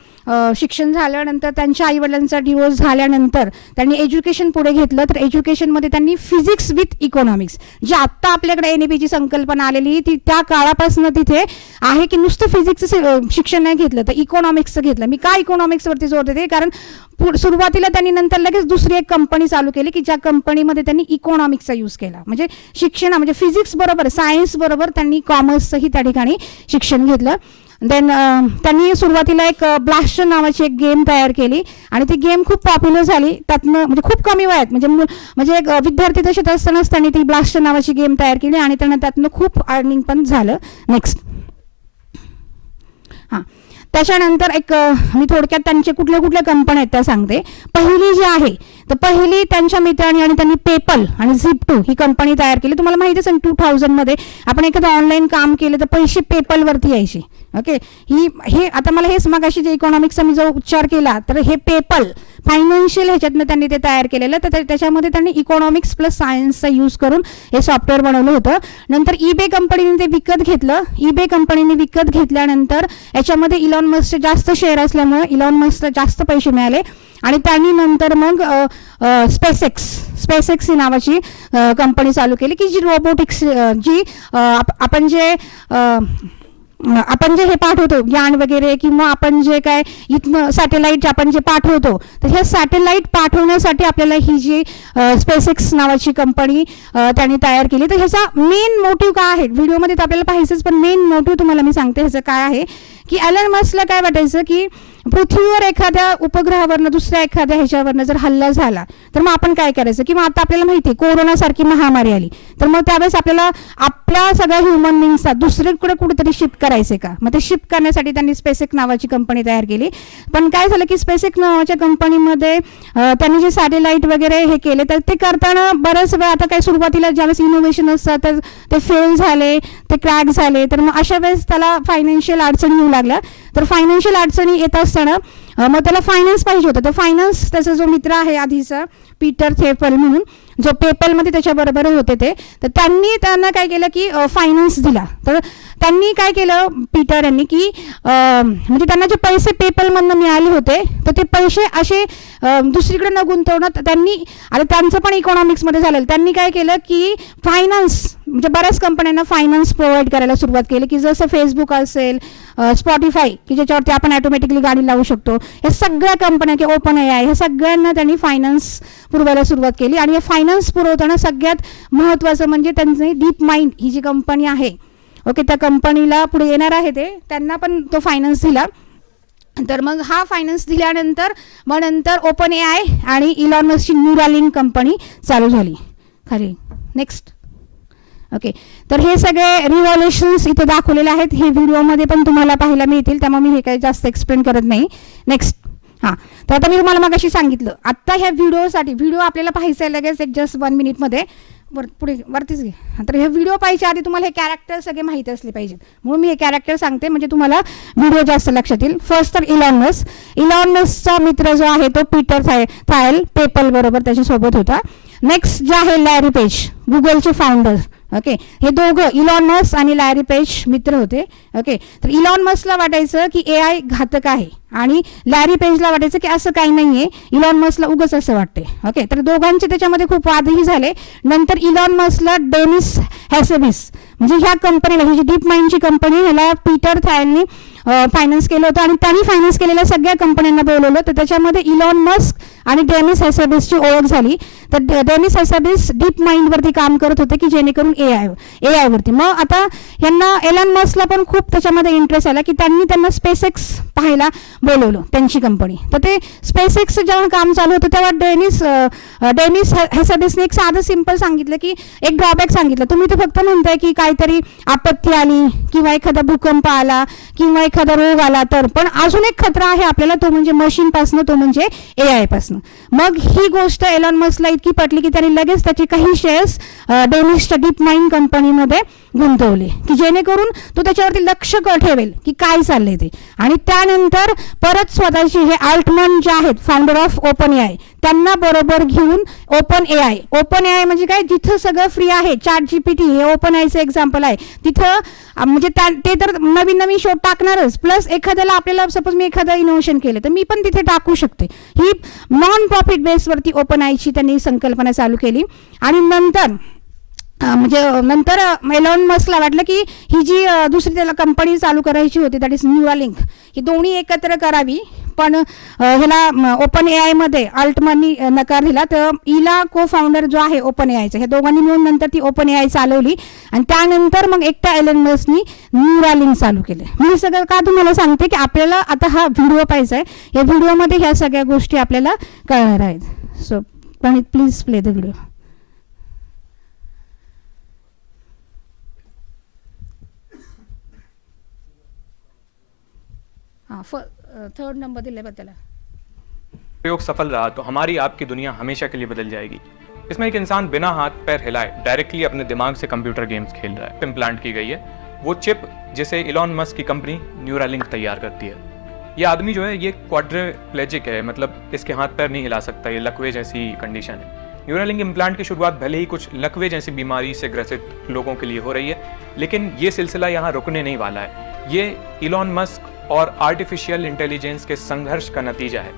शिक्षण झाल्यानंतर त्यांच्या आईवडिलांचा डिवोर्स झाल्यानंतर त्यांनी एज्युकेशन पुढे घेतलं. तर एज्युकेशनमध्ये त्यांनी फिजिक्स विथ इकॉनॉमिक्स, जी आत्ता आपल्याकडे NEPची संकल्पना आलेली ती त्या काळापासून तिथे आहे की नुसतं फिजिक्सचं शिक्षण नाही घेतलं तर इकॉनॉमिक्सचं घेतलं. मी का इकॉनॉमिक्सवरती जोर देते, कारण सुरुवातीला त्यांनी नंतर लगेच दुसरी एक कंपनी चालू केली की ज्या कंपनीमध्ये त्यांनी इकॉनॉमिक्सचा यूज केला. म्हणजे शिक्षण म्हणजे फिजिक्स बरोबर सायन्स बरोबर त्यांनी कॉमर्सचंही त्या ठिकाणी शिक्षण घेतलं. देन त्यांनी सुरुवातीला एक ब्लास्टर नावाची एक गेम तयार केली आणि ती गेम खूप पॉप्युलर झाली. त्यातनं म्हणजे खूप कमी वयात म्हणजे एक विद्यार्थी दशेत असतानाच त्यांनी ती ब्लास्टर नावाची गेम तयार केली आणि त्यांना त्यातनं खूप अर्निंग पण झालं. नेक्स्ट. हां, त्याच्यानंतर एक मी थोडक्यात त्यांचे कुठल्या कंपन्या आहेत त्या सांगते. पहिली जी आहे तर पहिली त्यांच्या मित्रांनी आणि त्यांनी पेपल आणि Zip2 ही कंपनी तयार केली. तुम्हाला माहिती असेल 2000 मध्ये आपण एखादं ऑनलाईन काम केलं तर पैसे पेपलवरती यायचे. ओके, हे आता मला हेच मगाशी जे इकॉनॉमिक्सचा मी जो उच्चार केला तर हे पेपल फायनान्शियल ह्याच्यातनं त्यांनी ते तयार केलेलं. तर त्याच्यामध्ये त्यांनी इकॉनॉमिक्स प्लस सायन्सचा यूज करून हे सॉफ्टवेअर बनवलं होतं. नंतर eBay कंपनीने ते विकत घेतलं. eBay कंपनीने विकत घेतल्यानंतर याच्यामध्ये इलॉन मस्कचे जास्त शेअर असल्यामुळे इलॉन मस्कला जास्त पैसे मिळाले आणि त्यांनी नंतर मग स्पेसएक्स ही नावाची कंपनी चालू केली की जी रोबोटिक्स जी आपण जे हे पाठवतो यान वगैरे किंवा आपण जे काय इथनं सॅटेलाईट आपण जे पाठवतो तर हे सॅटेलाईट पाठवण्यासाठी आपल्याला ही जी स्पेसएक्स नावाची कंपनी त्यांनी तयार केली. तर ह्याचा मेन मोटिव्ह काय आहे व्हिडिओमध्ये तर आपल्याला पाहायचंच, पण मेन मोटिव्ह तुम्हाला मी सांगते ह्याचं काय आहे की एलन मस्कला काय वाटायचं की पृथ्वीवर एखाद्या उपग्रहावरनं दुसऱ्या एखाद्या ह्याच्यावरनं जर हल्ला झाला तर मग आपण काय करायचं, किंवा आता आपल्याला माहिती आहे कोरोनासारखी महामारी आली तर मग त्यावेळेस आपल्याला आपल्या सगळ्या ह्युमन बिंग्सला दुसरीकडे कुठेतरी शिफ्ट करायचे का, मग ते शिफ्ट करण्यासाठी त्यांनी स्पेसएक्स नावाची कंपनी तयार केली. पण काय झालं की स्पेसएक्स नावाच्या कंपनीमध्ये त्यांनी जे सॅटेलाईट वगैरे हे केले तर ते करताना बऱ्याच वेळा आता काय सुरुवातीला ज्यावेळेस इनोव्हेशन असतात तर ते फेल झाले, ते क्रॅक झाले, तर मग अशा वेळेस त्याला फायनान्शियल अडचणी येऊ लागल्या. तर फायनान्शियल अडचणी येत असताना मग त्याला फायनान्स पाहिजे होतं. तर फायनान्स त्याचा जो मित्र आहे आधीचा पीटर थेफल म्हणून जो पेपलमध्ये त्याच्याबरोबर होते ते, तर त्यांना काय केलं की फायनान्स दिला. तर त्यांनी काय केलं पीटर यांनी की म्हणजे त्यांना जे पैसे पेपलमधनं मिळाले होते तर ते पैसे असे दुसरीकडे न गुंतवणं त्यांनी, आता त्यांचं पण इकॉनॉमिक्समध्ये झालेलं, त्यांनी काय केलं की फायनान्स म्हणजे बऱ्याच कंपन्यांना फायनान्स प्रोव्हाइड करायला सुरुवात केली की जसं फेसबुक असेल, स्पॉटिफाय की ज्याच्यावरती आपण ऑटोमॅटिकली गाडी लावू शकतो, या सगळ्या कंपन्या की OpenAI ह्या सगळ्यांना त्यांनी फायनान्स पुरवायला सुरुवात केली. आणि हे फायनान्स पुरवताना सगळ्यात महत्त्वाचं म्हणजे त्यांनी डीप माइंड ही जी कंपनी आहे, ओके, त्या कंपनीला पुढे येणार आहे ते त्यांना पण तो फायनान्स दिला. तर मग हा फायनान्स दिल्यानंतर मग नंतर OpenAI आणि इलॉन मस्कची न्यूरालिंक कंपनी चालू झाली खाली. नेक्स्ट. ओके, तर हे सगळे रिव्हॉल्युशन्स इथे दाखवलेले आहेत, हे व्हिडिओमध्ये पण तुम्हाला पाहायला मिळतील, त्यामुळे मी हे काही जास्त एक्सप्लेन करत नाही. नेक्स्ट. हां, तर आता मी तुम्हाला मगाशी सांगितलं आत्ता ह्या व्हिडिओ आपल्याला पाहायचं आहे लगेच एक जस्ट 1 मिनिटमध्ये पुढे वरतीच घे. तर हे व्हिडिओ पाहायच्या आधी तुम्हाला हे कॅरेक्टर सगळे माहीत असले पाहिजेत, म्हणून मी हे कॅरेक्टर सांगते म्हणजे तुम्हाला व्हिडिओ जास्त लक्षात येईल. फर्स्ट तर इलॉन मस्कचा मित्र जो आहे तो पीटर थायल पेपल बरोबर त्याच्यासोबत होता. नेक्स्ट जे आहे लॅरी पेज, गुगलचे फाउंडर. ओके, हे दोघं इलॉन मस्क आणि लॅरी पेज मित्र होते. ओके, तर इलॉन मस्कला वाटायचं की AI घातक आहे आणि लॅरी पेजला वाटायचं की असं काही नाहीये, इलॉन मस्कला उगाच असं वाटते. ओके, तर दोघांचे त्याच्यामध्ये खूप वादही झाले. नंतर इलॉन मस्कला डेनिस हॅसेबिस म्हणजे ह्या कंपनीला, ही जी डीप माइंडची कंपनी, ह्याला पीटर थायलनी फायनान्स केलं होतं आणि त्यांनी फायनान्स केलेल्या सगळ्या कंपन्यांना बोलवलं. तर त्याच्यामध्ये इलॉन मस्क आणि डेनिस हॅसेबिसची ओळख झाली. तर डेनिस हॅसेबिस डीप माइंडवरती काम करत होते की जेणेकरून AI वरती. मग आता यांना एलन मस्कला पण खूप त्याच्यामध्ये इंटरेस्ट आला की त्यांना स्पेसएक्स पाहायला बोलवलं, त्यांची कंपनी. तर ते स्पेसएक्सचं जेव्हा काम चालू होतं तेव्हा डेनिस हॅसेबिसने एक साधं सिंपल सांगितलं की एक ड्रॉबॅक सांगितलं, तुम्ही तर फक्त म्हणताय की काहीतरी आपत्ती आली किंवा एखादा भूकंप आला किंवा एखादा रोग आला तर, पण अजून एक खतरा आहे आपल्याला, तो म्हणजे मशीनपासनं, तो म्हणजे AI पासनं. मग ही गोष्ट एलन मस्कला इतकी पटली की त्यांनी लगेच त्याचे काही शेअर्स डेनिसच्या डीप माइंड कंपनीमध्ये गुंतवले की जेणेकरून तो त्याच्यावरती लक्ष ठेवेल की काय चाललंय ते. आणि त्यानंतर परत स्वतःचे हे आल्टमन जे आहेत, फाउंडर ऑफ ओपन AI, त्यांना बरोबर घेऊन ओपन AI म्हणजे काय, जिथं सगळं फ्री आहे, ChatGPT हे ओपन AIचं एक्झाम्पल आहे, तिथं म्हणजे ते तर नवीन शोध टाकणारच, प्लस एखाद्याला आपल्याला सपोज मी एखादं इनोव्हेशन केलं तर मी पण तिथे टाकू शकते. ही नॉन प्रॉफिट बेसवरती ओपन AIची त्यांनी संकल्पना चालू केली. आणि नंतर एलॉन मस्कला वाटलं की ही जी दुसरी त्याला कंपनी चालू करायची होती, दॅट इज न्यूरालिंक, ही दोन्ही एकत्र करावी. पण ह्याला ओपन AIमध्ये अल्टमननी नकार दिला. तर इला को फाउंडर जो आहे ओपन AIचा, ह्या दोघांनी मिळून नंतर ती ओपन AI चालवली आणि त्यानंतर मग एकट्या एलन मस्कनी न्यूरालिंक चालू केले. मी सगळं का तुम्हाला सांगते की आपल्याला आता हा व्हिडिओ पाहिजे आहे, या व्हिडिओमध्ये ह्या सगळ्या गोष्टी आपल्याला कळणार आहेत. So Pranit, please play the video. Third number दिले बदला. प्रयोग सफल रहा तो हमारी आपकी दुनिया हमेशा के लिए बदल जाएगी. इसमें एक इंसान बिना हाथ पैर हिलाए डायरेक्टली अपने दिमाग से कंप्यूटर गेम्स खेल रहा है. इम्प्लांट की गई है वो चिप जिसे इलॉन मस्क की कंपनी न्यूरालिंक तैयार करती है. ये आदमी जो है ये क्वाड्रिप्लेजिक है, मतलब इसके हाथ पैर नहीं हिला सकता, ये लकवे जैसी कंडीशन है. न्यूरालिंक इम्प्लांट की शुरुआत भले ही कुछ लकवे जैसी बीमारी से ग्रसित लोगों के लिए हो रही है, लेकिन ये सिलसिला यहाँ रुकने नहीं वाला है. ये इलॉन मस्क और आर्टिफिशियल इंटेलिजेंस के संघर्ष का नतीजा है.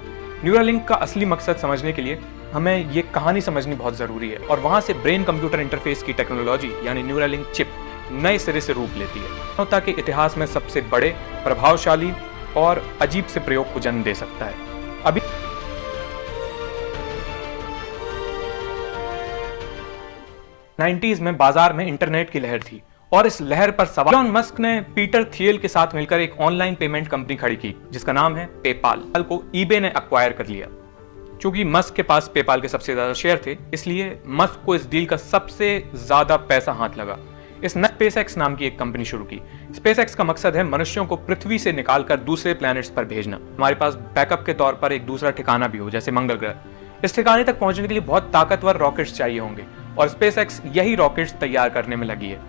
न्यूरालिंक का असली मकसद समझने के लिए हमें ये कहानी समझनी बहुत जरूरी है और वहां से ब्रेन कंप्यूटर इंटरफेस की टेक्नोलॉजी यानी न्यूरालिंक चिप नए सिरे से रूप लेती है. मानवता के इतिहास में सबसे बड़े, प्रभावशाली और अजीब से प्रयोग को जन्म दे सकता है. अभी 90s में बाजार में इंटरनेट की लहर थी और इस लहर पर सवार इलॉन मस्क ने पीटर थियल के साथ मिलकर एक ऑनलाइन पेमेंट कंपनी खड़ी की जिसका नाम है पेपाल. को ईबे ने एक्वायर कर लिया. चूंकि मस्क के पास पेपाल के सबसे ज्यादा शेयर थे, इसलिए मस्क को इस डील का सबसे ज्यादा पैसा हाथ लगा. इसने स्पेसएक्स नाम की एक कंपनी शुरू की. स्पेसएक्स का मकसद है मनुष्यों को पृथ्वी से निकालकर दूसरे प्लैनेट्स पर भेजना. हमारे पास बैकअप के तौर पर एक दूसरा ठिकाना भी हो, जैसे मंगल ग्रह. इस ठिकाने तक पहुंचने के लिए बहुत ताकतवर रॉकेट्स चाहिए होंगे और स्पेसएक्स यही रॉकेट्स तैयार करने में लगी है.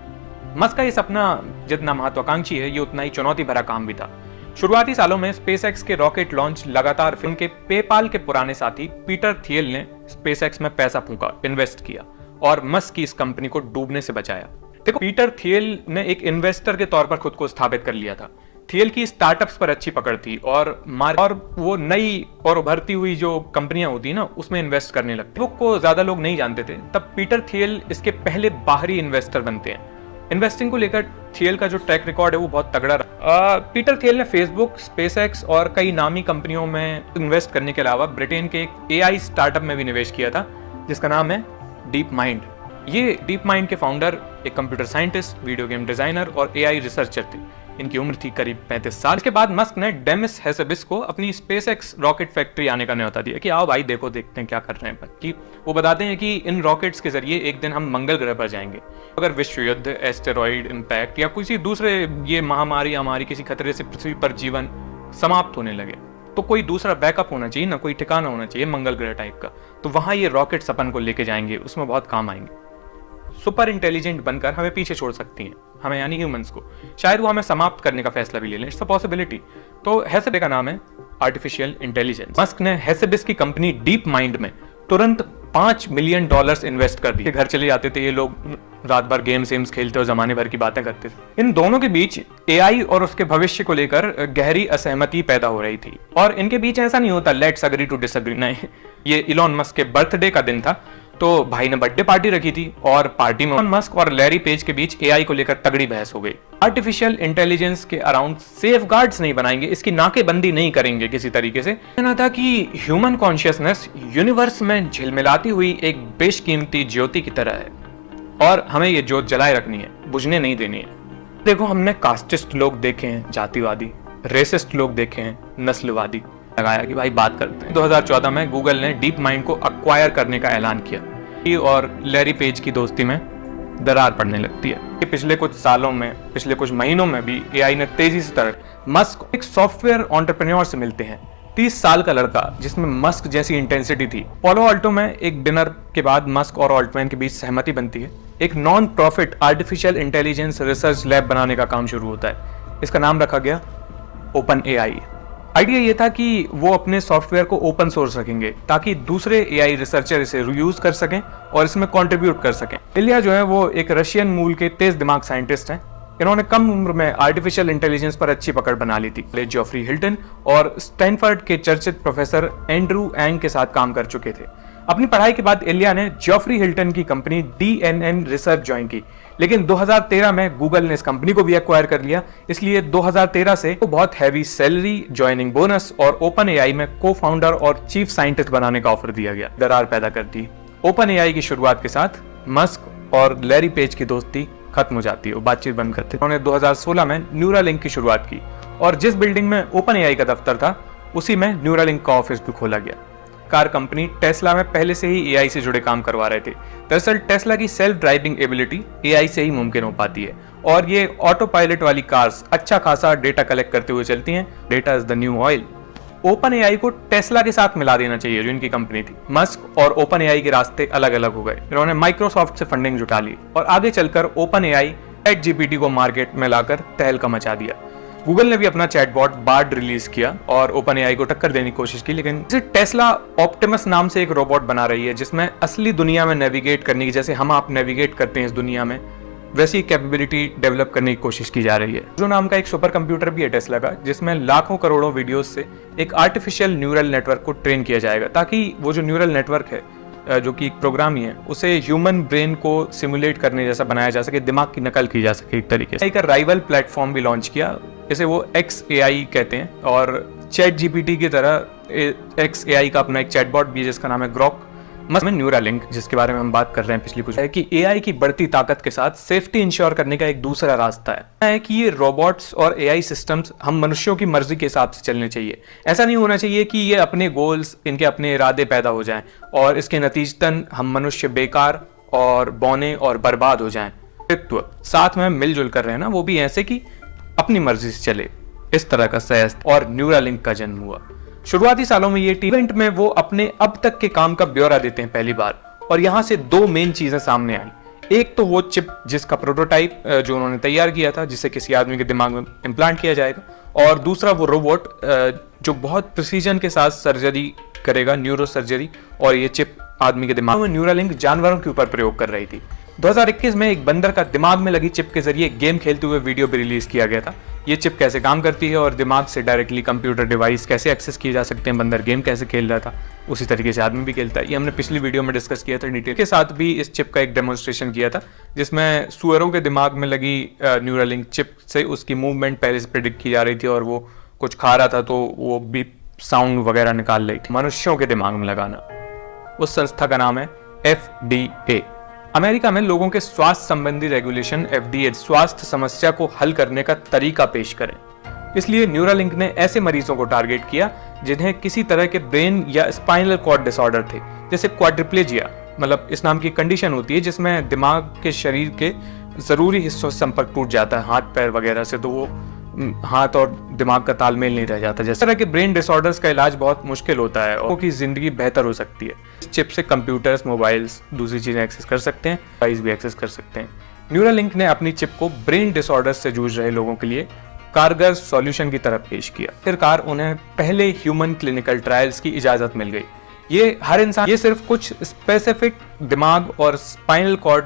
मस्क का ये सपना जितना महत्वाकांक्षी है, ये उतना ही चुनौती भरा काम भी था. शुरुआती सालों में स्पेसएक्स के रॉकेट लॉन्च लगातार उनके पेपाल के पुराने साथी पीटर थियल ने स्पेसएक्स में पैसा फूंका, इन्वेस्ट किया और मस्क की इस कंपनी को डूबने से बचाया. देखो, पीटर थियल ने एक इन्वेस्टर के तौर पर खुद को स्थापित कर लिया था. थियल की स्टार्टअप्स पर अच्छी पकड़ थी और वो नई और उभरती हुई जो कंपनियां होती है ना, उसमें इन्वेस्ट करने लगते. फेसबुक को ज्यादा लोग नहीं जानते थे, तब पीटर थियल इसके पहले बाहरी इन्वेस्टर बनते हैं. इन्वेस्टिंग को लेकर थियल का जो ट्रैक रिकॉर्ड है वो बहुत तगड़ा रहा. पीटर थियल ने फेसबुक, स्पेसएक्स और कई नामी कंपनियों में इन्वेस्ट करने के अलावा ब्रिटेन के एक AI स्टार्टअप में भी निवेश किया था जिसका नाम है डीप माइंड. ये डीप माइंड के फाउंडर एक computer scientist, video game designer और AI रिसर्चर थे. इनकी उम्र थी करीब 35 साल. इसके बाद मस्क ने डेनिस हॅसेबिस को अपनी स्पेसएक्स रॉकेट फैक्ट्री आने का न्योता दिया कि आओ भाई देखो, देखते हैं क्या कर रहे हैं. कि वो बताते हैं कि इन रॉकेट्स के जरिए एक दिन हम मंगल ग्रह पर जाएंगे. अगर विश्व युद्ध, एस्टेरॉइड इम्पैक्ट या किसी दूसरे ये महामारी हमारी किसी खतरे से पृथ्वी पर जीवन समाप्त होने लगे तो कोई दूसरा बैकअप होना चाहिए ना, कोई ठिकाना होना चाहिए मंगल ग्रह टाइप का. तो वहां ये रॉकेट्स अपन को लेके जाएंगे, उसमें बहुत काम आएंगे. सुपर इंटेलिजेंट बनकर हमें पीछे छोड़ सकती हैं, हमें यानी ह्यूमंस को. शायद वो हमें समाप्त करने का फैसला भी ले लें. It's a possibility. तो हॅसेबिस का नाम है आर्टिफिशियल इंटेलिजेंस. मस्क ने हॅसेबिस की कंपनी डीप माइंड में तुरंत $5 मिलियन इन्वेस्ट कर दिए। घर चले जाते थे ये लोग, रात भर गेम्स खेलते और जमाने भर की बातें करते थे। इन दोनों के बीच एआई और उसके भविष्य को लेकर गहरी असहमति पैदा हो रही थी, और इनके बीच ऐसा नहीं होता लेट्स अग्री टू डिसएग्री, नहीं। ये इलॉन मस्क के बर्थडे का दिन था, तो भाई ने बर्थडे पार्टी रखी थी और पार्टी में इलॉन मस्क और लैरी पेज के बीच एआई को लेकर तगड़ी बहस हो गई। आर्टिफिशियल इंटेलिजेंस के अराउंड सेफगार्ड्स नहीं बनाएंगे, इसकी नाकेबंदी नहीं करेंगे किसी तरीके से। कहना था कि ह्यूमन कॉन्शियसनेस यूनिवर्स में झिलमिलाती हुई एक बेशकीमती ज्योति की तरह है और हमें ये ज्योत जलाए रखनी है, बुझने नहीं देनी है। देखो, हमने कास्टिस्ट लोग देखे हैं, जातिवादी, रेसिस्ट लोग देखे हैं, नस्लवादी। लगाया कि भाई बात करते हैं। 2014 में गूगल ने डीप माइंड को अक्वायर करने का ऐलान किया और लैरी पेज की दोस्ती में दरार पड़ने लगती है। पिछले कुछ सालों में, पिछले कुछ महीनों में भी एआई ने तेजी से तरक्की। मस्क एक सॉफ्टवेयर एंटरप्रेन्योर से मिलते हैं, 30 साल का लड़का जिसमें मस्क जैसी इंटेंसिटी थी। पोलो अल्टो में एक डिनर के बाद मस्क और ऑल्टमैन के बीच सहमति बनती है। एक non profit artificial intelligence research lab बनाने का काम शुरू होता है। इसका नाम रखा गया ओपन एआई। आइडिया ये था कि वो अपने सॉफ्टवेयर को ओपन सोर्स रखेंगे ताकि दूसरे एआई रिसर्चर इसे रीयूज कर सकें और इसमें कंट्रीब्यूट कर सकें। इलिया जो है वो एक रशियन मूल के तेज दिमाग साइंटिस्ट हैं। इन्होंने कम उम्र में आर्टिफिशियल इंटेलिजेंस पर अच्छी पकड़ बना ली थी। जॉफ्री हिल्टन और स्टैनफोर्ड के चर्चित प्रोफेसर एंड्रू एंग के साथ काम कर चुके थे। अपनी पढ़ाई के बाद इलिया ने जॉफ्री हिल्टन की कंपनी DNN रिसर्च ज्वाइन की, लेकिन 2013 में गूगल ने इस कंपनी को भी एक्वायर कर लिया। इसलिए 2013 से तो बहुत हैवी सैलरी, ज्वाइनिंग बोनस और ओपन एआई में को फाउंडर और चीफ साइंटिस्ट बनाने का ऑफर दिया गया। दरार पैदा कर दी। ओपन एआई की शुरुआत के साथ मस्क और लैरी पेज की दोस्ती खत्म हो जाती है, वो बातचीत बंद करते। उन्होंने 2016 में न्यूरालिंक की शुरुआत की और जिस बिल्डिंग में ओपन एआई का दफ्तर था उसी में न्यूरालिंक का ऑफिस भी खोला गया। कार कंपनी टेस्ला में पहले से ही एआई से जुड़े काम करवा रहे थे। दरअसल टेस्ला की सेल्फ ड्राइविंग एबिलिटी एआई से ही मुमकिन हो पाती है और ये ऑटो पायलट वाली कार्स अच्छा खासा डेटा कलेक्ट करते हुए चलती हैं। Data is the new oil. Open AI को टेस्ला के साथ मिला देना चाहिए जो इनकी कंपनी थी। मस्क और ओपन एआई के रास्ते अलग अलग हो गए। इन्होंने माइक्रोसॉफ्ट से फंडिंग जुटा ली और आगे चलकर ओपन एआई ChatGPT को मार्केट में लाकर तहलका मचा दिया। गूगल ने भी अपना चैटबॉट बार्ड रिलीज किया और ओपन एआई को टक्कर देने की कोशिश की, लेकिन टेस्ला ऑप्टिमस नाम से एक रोबोट बना रही है जिसमें असली दुनिया में नेविगेट करने की, जैसे हम आप नेविगेट करते हैं इस दुनिया में, वैसी कैपेबिलिटी डेवलप करने की कोशिश की जा रही है। जो नाम का एक सुपर कंप्यूटर भी है टेस्ला का, जिसमें लाखों करोड़ों वीडियोस से एक आर्टिफिशियल न्यूरल नेटवर्क को ट्रेन किया जाएगा ताकि वो जो न्यूरल नेटवर्क है, जो कि एक प्रोग्राम ही है, उसे ह्यूमन ब्रेन को सिमुलेट करने जैसा बनाया जा सके, दिमाग की नकल की जा सके एक तरीके से। एक राइवल प्लेटफॉर्म भी लॉन्च किया, इसे वो XAI कहते हैं और ChatGPT की तरह XAI का अपना एक चैटबॉट भी है जिसका नाम है ग्रॉक। में न्यूरालिंक, जिसके बारे में हम बात कर रहे हैं पिछली कुछ, है कि एआई की बढ़ती ताकत के साथ सेफ्टी इंश्योर करने का एक दूसरा रास्ता है कि ये रोबोट्स और एआई सिस्टम्स हम मनुष्यों की मर्जी के हिसाब से चलने चाहिए। ऐसा नहीं होना चाहिए कि ये अपने गोल्स, इनके अपने इरादे पैदा हो जाएं और इसके नतीजतन हम मनुष्य बेकार और बौने और बर्बाद हो जाएं। साथ में मिलजुल कर रहे हैं ना, वो भी ऐसे कि अपनी मर्जी से चले। इस तरह का सयस्त और न्यूरालिंक का जन्म हुआ। शुरुआती सालों में ये इवेंट में वो अपने अब तक के काम का ब्यौरा देते हैं पहली बार, और यहाँ से दो मेन चीजें सामने आई। एक तो वो चिप जिसका प्रोटोटाइप जो उन्होंने तैयार किया था, जिसे किसी आदमी के दिमाग में इम्प्लांट किया जाएगा, और दूसरा वो रोबोट जो बहुत प्रिसीजन के साथ सर्जरी करेगा, न्यूरो सर्जरी, और ये चिप आदमी के दिमाग में। न्यूरालिंक जानवरों के ऊपर प्रयोग कर रही थी। 2021 में एक बंदर का दिमाग में लगी चिप के जरिए गेम खेलते हुए वीडियो भी रिलीज किया गया था। ये चिप कैसे काम करती है और दिमाग से डायरेक्टली कंप्यूटर डिवाइस कैसे एक्सेस किए जा सकते हैं, बंदर गेम कैसे खेल रहा था उसी तरीके से आदमी भी खेलता है, ये हमने पिछली वीडियो में डिस्कस किया था डिटेल के साथ। भी इस चिप का एक डेमोन्स्ट्रेशन किया था जिसमें सुअरों के दिमाग में लगी न्यूरालिंक चिप से उसकी मूवमेंट पहले से प्रेडिक्ट की जा रही थी और वो कुछ खा रहा था तो वो भी साउंड वगैरह निकाल रही थी। मनुष्यों के दिमाग में लगाना, उस संस्था का नाम है FDA। अमेरिका में लोगों के स्वास्थ्य संबंधी रेगुलेशन FDA स्वास्थ्य समस्या को हल करने का तरीका पेश करें। इसलिए न्यूरालिंक ने ऐसे मरीजों को टारगेट किया जिन्हें किसी तरह के ब्रेन या स्पाइनल कॉर्ड डिसऑर्डर थे, जैसे क्वाड्रिप्लेजिया, मतलब इस नाम की कंडीशन होती है जिसमें दिमाग के शरीर के जरूरी हिस्सों से संपर्क टूट जाता है, हाथ पैर वगैरह से, तो वो हाथ और दिमाग का तालमेल नहीं रह जाता। जिस तरह के ब्रेन डिसऑर्डर्स का इलाज बहुत मुश्किल होता है और उनकी जिंदगी बेहतर हो सकती है। इस चिप से कंप्यूटर्स, मोबाइल्स, दूसरी चीजें एक्सेस कर सकते हैं, डिवाइस भी एक्सेस कर सकते हैं। न्यूरालिंक ने अपनी चिप को ब्रेन डिसऑर्डर्स से जूझ रहे लोगों के लिए कारगर सॉल्यूशन की तरफ पेश किया। आखिरकार उन्हें पहले ह्यूमन क्लिनिकल ट्रायल्स की इजाजत मिल गई। ये हर इंसान, ये सिर्फ कुछ स्पेसिफिक दिमाग और स्पाइनल कॉर्ड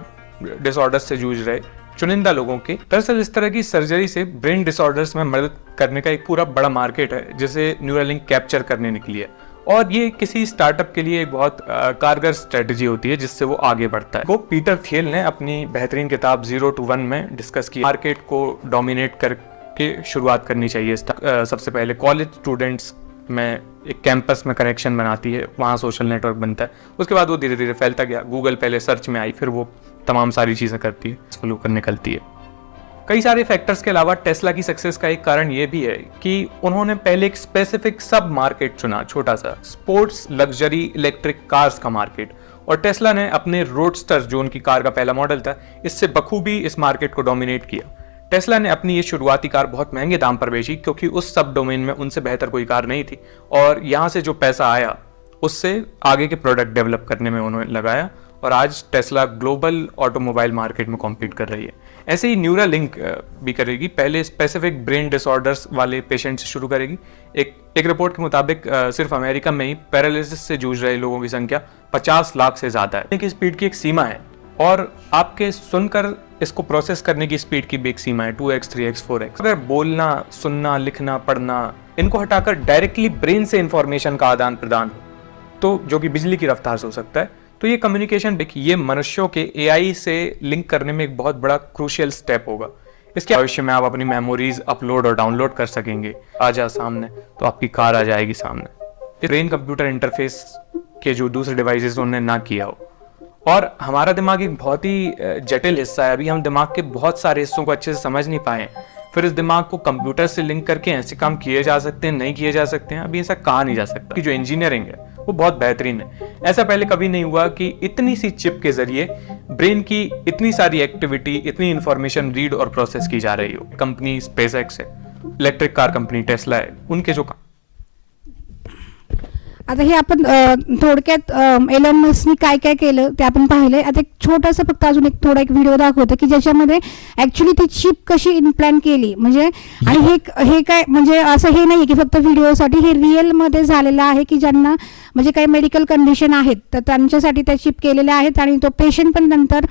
डिसऑर्डर से जूझ रहे चुनिंदा लोगों के। दरअसल इस तरह की सर्जरी से ब्रेन डिसऑर्डर्स में मदद करने का एक पूरा बड़ा मार्केट है जिसे न्यूरालिंक कैप्चर करने निकली है, और ये किसी स्टार्टअप के लिए एक बहुत कारगर स्ट्रेटजी होती है जिससे वो आगे बढ़ता है। वो पीटर थियल ने अपनी बेहतरीन किताब 0 to 1 में डिस्कस किया। मार्केट को डोमिनेट करके शुरुआत करनी चाहिए। सबसे पहले कॉलेज स्टूडेंट्स में एक कैंपस में कनेक्शन बनाती है, वहाँ सोशल नेटवर्क बनता है, उसके बाद वो धीरे धीरे फैलता गया। गूगल पहले सर्च में आई, फिर वो तमाम सारी चीज़ें करती है, इसको होकर निकलती है। कई सारे फैक्टर्स के अलावा टेस्ला की सक्सेस का एक कारण ये भी है कि उन्होंने पहले एक स्पेसिफिक सब मार्केट चुना, छोटा सा स्पोर्ट्स लग्जरी इलेक्ट्रिक कार्स का मार्केट, और टेस्ला ने अपने रोडस्टर, जो उनकी कार का पहला मॉडल था, इससे बखूबी इस मार्केट को डोमिनेट किया। टेस्ला ने अपनी ये शुरुआती कार बहुत महंगे दाम पर बेची क्योंकि उस सब डोमेन में उनसे बेहतर कोई कार नहीं थी, और यहाँ से जो पैसा आया उससे आगे के प्रोडक्ट डेवलप करने में उन्होंने लगाया, और आज टेस्ला ग्लोबल ऑटोमोबाइल मार्केट में कॉम्पीट कर रही है। ऐसे ही न्यूरालिंक भी करेगी। पहले स्पेसिफिक ब्रेन डिसऑर्डर्स वाले पेशेंट से शुरू करेगी। एक रिपोर्ट के मुताबिक सिर्फ अमेरिका में ही पैरालिसिस से जूझ रहे लोगों की संख्या 50 लाख से ज़्यादा है। कि स्पीड की एक सीमा है, और आपके सुनकर इसको प्रोसेस करने की स्पीड की भी एक सीमा है, 2x, 3x, 4x। अगर बोलना, सुनना, लिखना, पढ़ना, इनको हटाकर डायरेक्टली ब्रेन से इंफॉर्मेशन का आदान प्रदान हो, तो जो कि बिजली की रफ्तार से हो सकता है, तो ये कम्युनिकेशन, ये मनुष्यों के AI से लिंक करने में एक बहुत बड़ा क्रूशियल स्टेप होगा। इसके भविष्य में आप अपनी मेमोरीज अपलोड और डाउनलोड कर सकेंगे। आ जा सामने तो आपकी कार आ जाएगी सामने। ब्रेन कंप्यूटर इंटरफेस के जो दूसरे डिवाइसेस उन्होंने ना किया हो। और हमारा दिमाग एक बहुत ही जटिल हिस्सा है। अभी हम दिमाग के बहुत सारे हिस्सों को अच्छे से समझ नहीं पाए, फिर इस दिमाग को कंप्यूटर से लिंक करके ऐसे काम किए जा सकते हैं, नहीं किए जा सकते हैं, अभी ऐसा कहा नहीं जा सकता। कि जो इंजीनियरिंग है वो बहुत बेहतरीन है। ऐसा पहले कभी नहीं हुआ कि इतनी सी चिप के जरिए ब्रेन की इतनी सारी एक्टिविटी, इतनी इंफॉर्मेशन रीड और प्रोसेस की जा रही हो। कंपनी स्पेसएक्स है, इलेक्ट्रिक कार कंपनी टेस्ला है, उनके जो आता हे आपण थोडक्यात एलन मस्कनी काय काय केलं ते आपण पाहिलंय. आता एक छोटासा फक्त अजून एक थोडा एक व्हिडिओ दाखवतो की ज्याच्यामध्ये ऍक्च्युली ती चिप कशी इम्प्लांट केली, म्हणजे आणि हे काय म्हणजे असं हे नाही की फक्त व्हिडिओसाठी, हे रिअल मध्ये झालेलं आहे की ज्यांना म्हणजे काही मेडिकल कंडिशन आहेत तर त्यांच्यासाठी त्या चिप केलेल्या आहेत, आणि तो पेशंट पण नंतर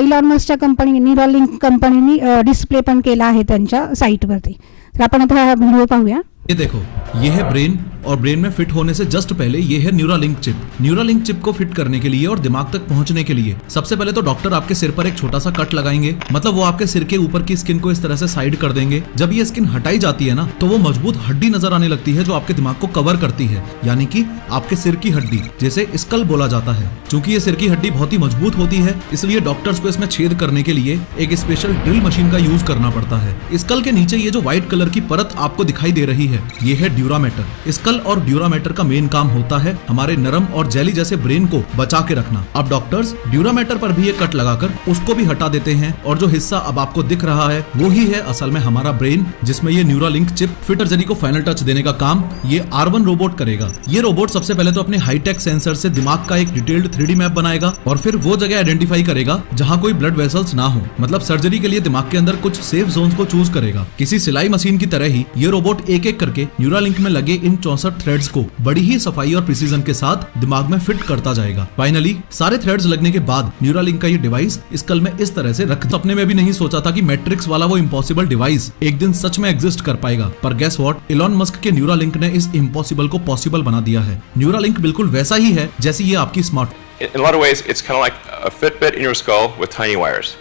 इलॉन मस्कच्या कंपनी न्यूरालिंक कंपनीने डिस्प्ले पण केला आहे त्यांच्या साईटवरती. तर आपण आता हा व्हिडिओ पाहूया. ये देखो, ये है ब्रेन, और ब्रेन में फिट होने से जस्ट पहले ये है न्यूरालिंक चिप। न्यूरालिंक चिप को फिट करने के लिए और दिमाग तक पहुंचने के लिए सबसे पहले तो डॉक्टर आपके सिर पर एक छोटा सा कट लगाएंगे, मतलब वो आपके सिर के ऊपर की स्किन को इस तरह से साइड कर देंगे। जब ये स्किन हटाई जाती है ना, तो वो मजबूत हड्डी नजर आने लगती है जो आपके दिमाग को कवर करती है, यानी कि आपके सिर की हड्डी, जिसे स्कल बोला जाता है। चूंकि ये सिर की हड्डी बहुत ही मजबूत होती है, इसलिए डॉक्टर्स को इसमें छेद करने के लिए एक स्पेशल ड्रिल मशीन का यूज करना पड़ता है। स्कल के नीचे ये जो व्हाइट कलर की परत आपको दिखाई दे रही है, ये है ड्यूरामेटर। स्कल और ड्यूरामेटर का मेन काम होता है हमारे नरम और जेली जैसे ब्रेन को बचा के रखना। अब डॉक्टर्स ड्यूरामेटर पर भी ये कट लगाकर उसको भी हटा देते हैं, और जो हिस्सा अब आपको दिख रहा है वो ही है असल में हमारा ब्रेन, जिसमें ये न्यूरालिंक चिप फिट सर्जरी को फाइनल टच देने का काम ये R1 रोबोट करेगा। ये रोबोट सबसे पहले तो अपने हाईटेक सेंसर से दिमाग का एक डिटेल्ड 3D मैप बनाएगा, और फिर वो जगह आइडेंटिफाई करेगा जहां कोई ब्लड वेसल्स ना हो, मतलब सर्जरी के लिए दिमाग के अंदर कुछ सेफ जोन्स को चूज करेगा। किसी सिलाई मशीन की तरह ही ये रोबोट एक एक करके न्यूरालिंक में लगे इन 64 थ्रेड्स को बड़ी ही सफाई और प्रिसीजन के साथ दिमाग में फिट करता जाएगा। फाइनली सारे थ्रेड्स लगने के बाद न्यूरालिंक का ये डिवाइस स्कल में इस तरह से रख। सपने में भी नहीं सोचा था कि मैट्रिक्स वाला वो इम्पॉसिबल डिवाइस एक दिन सच में एग्जिस्ट कर पाएगा, पर गेस व्हाट, इलॉन मस्क के न्यूरालिंक ने इस इम्पॉसिबल को पॉसिबल बना दिया है। न्यूरालिंक बिल्कुल वैसा ही है जैसी ये आपकी smart. In a lot of ways, it's kind of like a Fitbit in your skull with tiny wires.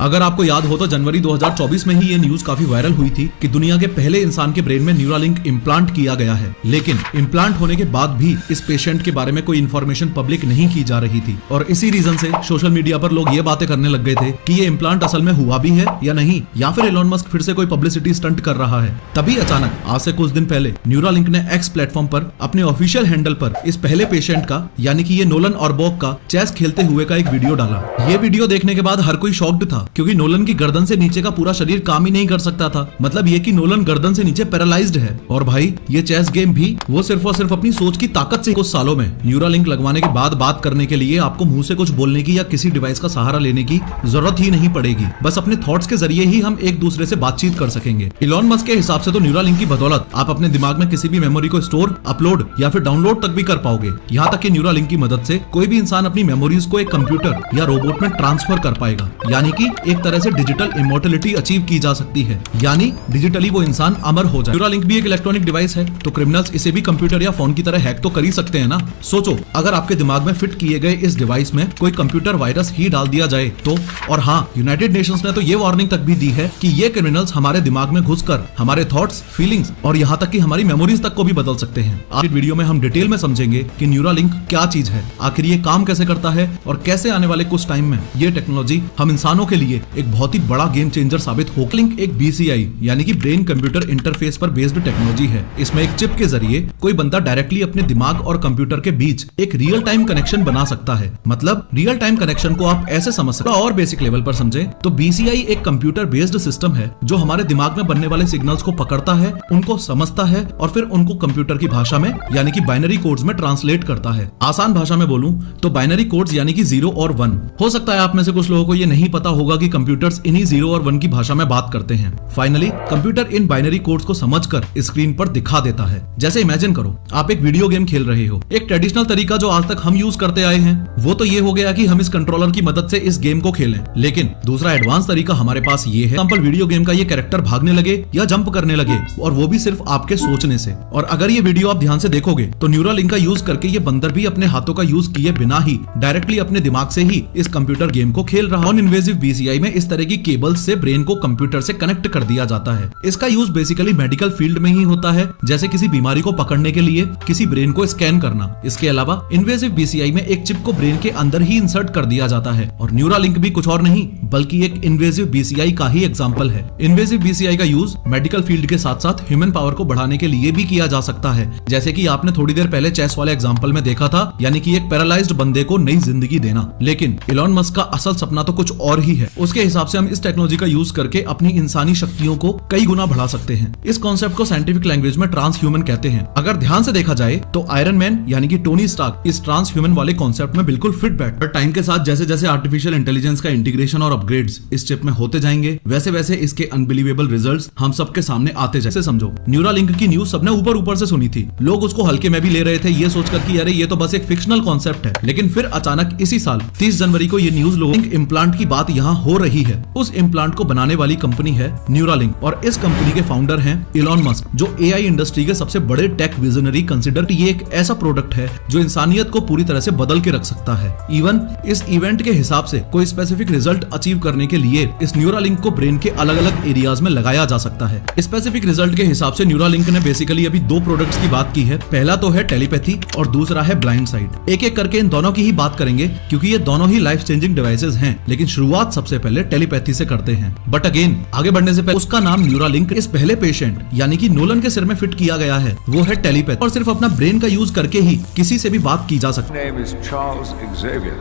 अगर आपको याद हो तो जनवरी 2024 में ही ये न्यूज काफी वायरल हुई थी कि दुनिया के पहले इंसान के ब्रेन में न्यूरालिंक इम्प्लांट किया गया है, लेकिन इम्प्लांट होने के बाद भी इस पेशेंट के बारे में कोई इन्फॉर्मेशन पब्लिक नहीं की जा रही थी, और इसी रीजन से सोशल मीडिया पर लोग ये बातें करने लग गए थे कि ये इम्प्लांट असल में हुआ भी है या नहीं, या फिर इलॉन मस्क फिर से कोई पब्लिसिटी स्टंट कर रहा है। तभी अचानक आज से कुछ दिन पहले न्यूरालिंक ने एक्स प्लेटफॉर्म पर अपने ऑफिशियल हैंडल पर इस पहले पेशेंट का, यानी कि ये नोलन ऑरबॉक का चेस खेलते हुए का एक वीडियो डाला। ये वीडियो देखने के बाद हर कोई शॉक्ड था क्योंकि नोलन की गर्दन से नीचे का पूरा शरीर काम ही नहीं कर सकता था। मतलब ये कि नोलन गर्दन से नीचे पैरालाइज्ड है। और भाई ये चेस गेम भी वो सिर्फ और सिर्फ अपनी सोच की ताकत से। कुछ सालों में न्यूरालिंक लगवाने के बाद बात करने के लिए आपको मुंह से कुछ बोलने की या किसी डिवाइस का सहारा लेने की जरूरत ही नहीं पड़ेगी। बस अपने थॉट्स के जरिए ही हम एक दूसरे से बातचीत कर सकेंगे। इलॉन मस्क के हिसाब से तो न्यूरालिंक की बदौलत आप अपने दिमाग में किसी भी मेमोरी को स्टोर, अपलोड या फिर डाउनलोड तक भी कर पाओगे। यहाँ तक कि न्यूरालिंक की मदद से कोई भी इंसान अपनी मेमोरीज को एक कंप्यूटर या रोबोट में ट्रांसफर कर पाएगा। यानी कि एक तरह से डिजिटल इमोर्टलिटी अचीव की जा सकती है, यानी डिजिटली वो इंसान अमर हो जाए। न्यूरालिंक भी एक इलेक्ट्रॉनिक डिवाइस है, तो क्रिमिनल्स इसे भी कंप्यूटर या फोन की तरह हैक तो कर ही सकते हैं ना। सोचो अगर आपके दिमाग में फिट किए गए इस डिवाइस में कोई कंप्यूटर वायरस ही डाल दिया जाए तो। और हाँ, यूनाइटेड नेशंस ने तो ये वार्निंग तक भी दी है कि ये क्रिमिनल्स हमारे दिमाग में घुसकर हमारे थॉट्स, फीलिंग्स और यहाँ तक कि हमारी मेमोरीज तक को भी बदल सकते हैं। आज इस वीडियो में हम डिटेल में समझेंगे कि न्यूरालिंक क्या चीज है, आखिर ये काम कैसे करता है और कैसे आने वाले कुछ टाइम में ये टेक्नोलॉजी हम इंसानों के लिए एक बहुत ही बड़ा गेम चेंजर साबित हो। लिंक एक BCI यानी कि ब्रेन कंप्यूटर इंटरफेस पर बेस्ड टेक्नोलॉजी है। इसमें एक चिप के जरिए कोई बंदा डायरेक्टली अपने दिमाग और कंप्यूटर के बीच एक रियल टाइम कनेक्शन बना सकता है। मतलब रियल टाइम कनेक्शन को आप ऐसे समझ सकते हैं। और बेसिक लेवल पर समझे तो BCI एक कंप्यूटर बेस्ड सिस्टम है जो हमारे दिमाग में बनने वाले सिग्नल्स को पकड़ता है, उनको समझता है और फिर उनको कंप्यूटर की भाषा में यानी कि बाइनरी कोड्स में ट्रांसलेट करता है। आसान भाषा में बोलूं तो बाइनरी कोड्स यानी कि 0 और 1। हो सकता है आप में से कुछ लोगों को ये नहीं पता होगा कि कंप्यूटर्स इन्हीं 0 और 1 की भाषा में बात करते हैं। Finally computer in binary codes को समझकर स्क्रीन पर दिखा देता है। जैसे इमेजिन करो आप एक वीडियो गेम खेल रहे हो। एक ट्रेडिशनल तरीका जो आज तक हम यूज करते आए हैं वो तो ये हो गया कि हम इस कंट्रोलर की मदद से इस गेम को खेलें। लेकिन दूसरा एडवांस तरीका हमारे पास ये है। एग्जांपल वीडियो गेम का ये कैरेक्टर भागने लगे या जंप करने लगे और वो भी सिर्फ आपके सोचने से। और अगर ये वीडियो आप ध्यान से देखोगे तो न्यूरालिंक का यूज करके ये बंदर भी अपने हाथों का यूज किए बिना ही डायरेक्टली अपने दिमाग से ही इस कंप्यूटर गेम को खेल रहा। नॉन इन्वेजिव BCI में इस तरह की केबल्स से ब्रेन को कंप्यूटर से कनेक्ट कर दिया जाता है। इसका यूज बेसिकली मेडिकल फील्ड में ही होता है, जैसे किसी बीमारी को पकड़ने के लिए किसी ब्रेन को स्कैन करना। इसके अलावा इन्वेजिव BCI में एक चिप को ब्रेन के अंदर ही इंसर्ट कर दिया जाता है। और न्यूरालिंक भी कुछ और नहीं बल्कि एक इन्वेजिव BCI का ही एग्जांपल है। इन्वेजिव BCI का यूज मेडिकल फील्ड के साथ साथ ह्यूमन पावर को बढ़ाने के लिए भी किया जा सकता है, जैसे कि आपने थोड़ी देर पहले चेस वाले एग्जांपल में देखा था, यानी कि एक पैरालाइज्ड बंदे को नई जिंदगी देना। लेकिन इलॉन मस्क का असल सपना तो कुछ और ही है। उसके हिसाब से हम इस टेक्नोलॉजी का यूज करके अपनी इंसानी शक्तियों को कई गुना बढ़ा सकते हैं। इस कॉन्सेप्ट को साइंटिफिक लैंग्वेज में ट्रांस ह्यूमन कहते हैं। अगर ध्यान से देखा जाए तो आयरन मैन यानी कि टोनी स्टार्क इस ट्रांस ह्यूमन वाले कॉन्सेप्ट में बिल्कुल फिट बैठ। टाइम के साथ जैसे जैसे आर्टिफिशियल इंटेलिजेंस का इंटीग्रेशन और अपग्रेड्स इस चिप में होते जाएंगे वैसे वैसे इसके अनबिलीवेबल रिजल्ट्स हम सबके सामने आते जाएंगे। समझो न्यूरालिंक की न्यूज सबने ऊपर ऊपर से सुनी थी। लोग उसको हल्के में भी ले रहे थे ये सोचकर कि अरे ये तो बस एक फिक्शनल कॉन्सेप्ट है। लेकिन फिर अचानक इसी साल 30 जनवरी को ये न्यूज लोग इम्प्लांट की बात यहाँ हो रही है। उस इम्प्लांट को बनाने वाली कंपनी है न्यूरालिंक और इस कंपनी के फाउंडर हैं इलॉन मस्क, जो AI इंडस्ट्री के सबसे बड़े टेक विजनरी कंसिडर। ये एक ऐसा प्रोडक्ट है जो इंसानियत को पूरी तरह से बदल के रख सकता है। इवन इस इवेंट के हिसाब से कोई स्पेसिफिक रिजल्ट अचीव करने के लिए इस न्यूरालिंक को ब्रेन के अलग अलग एरियाज में लगाया जा सकता है। स्पेसिफिक रिजल्ट के हिसाब से न्यूरालिंक ने बेसिकली अभी 2 प्रोडक्ट्स की बात की है। पहला तो है टेलीपैथी और दूसरा है ब्लाइंड साइट। एक एक करके इन दोनों की ही बात करेंगे क्योंकि ये दोनों ही लाइफ चेंजिंग डिवाइसेस हैं। लेकिन शुरुआत सबसे पहले टेलीपैथी से करते हैं। बट अगेन आगे बढ़ने से पहले उसका नाम न्यूरालिंक इस पहले पेशेंट यानी कि नोलन के सिर में फिट किया गया है वो है टेलीपैथ और सिर्फ अपना ब्रेन का यूज करके ही किसी से भी बात की जा सकती है। My name is Charles Xavier.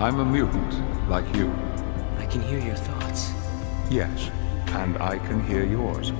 I'm a mutant like you. I can hear your thoughts. Yes, and I can hear yours.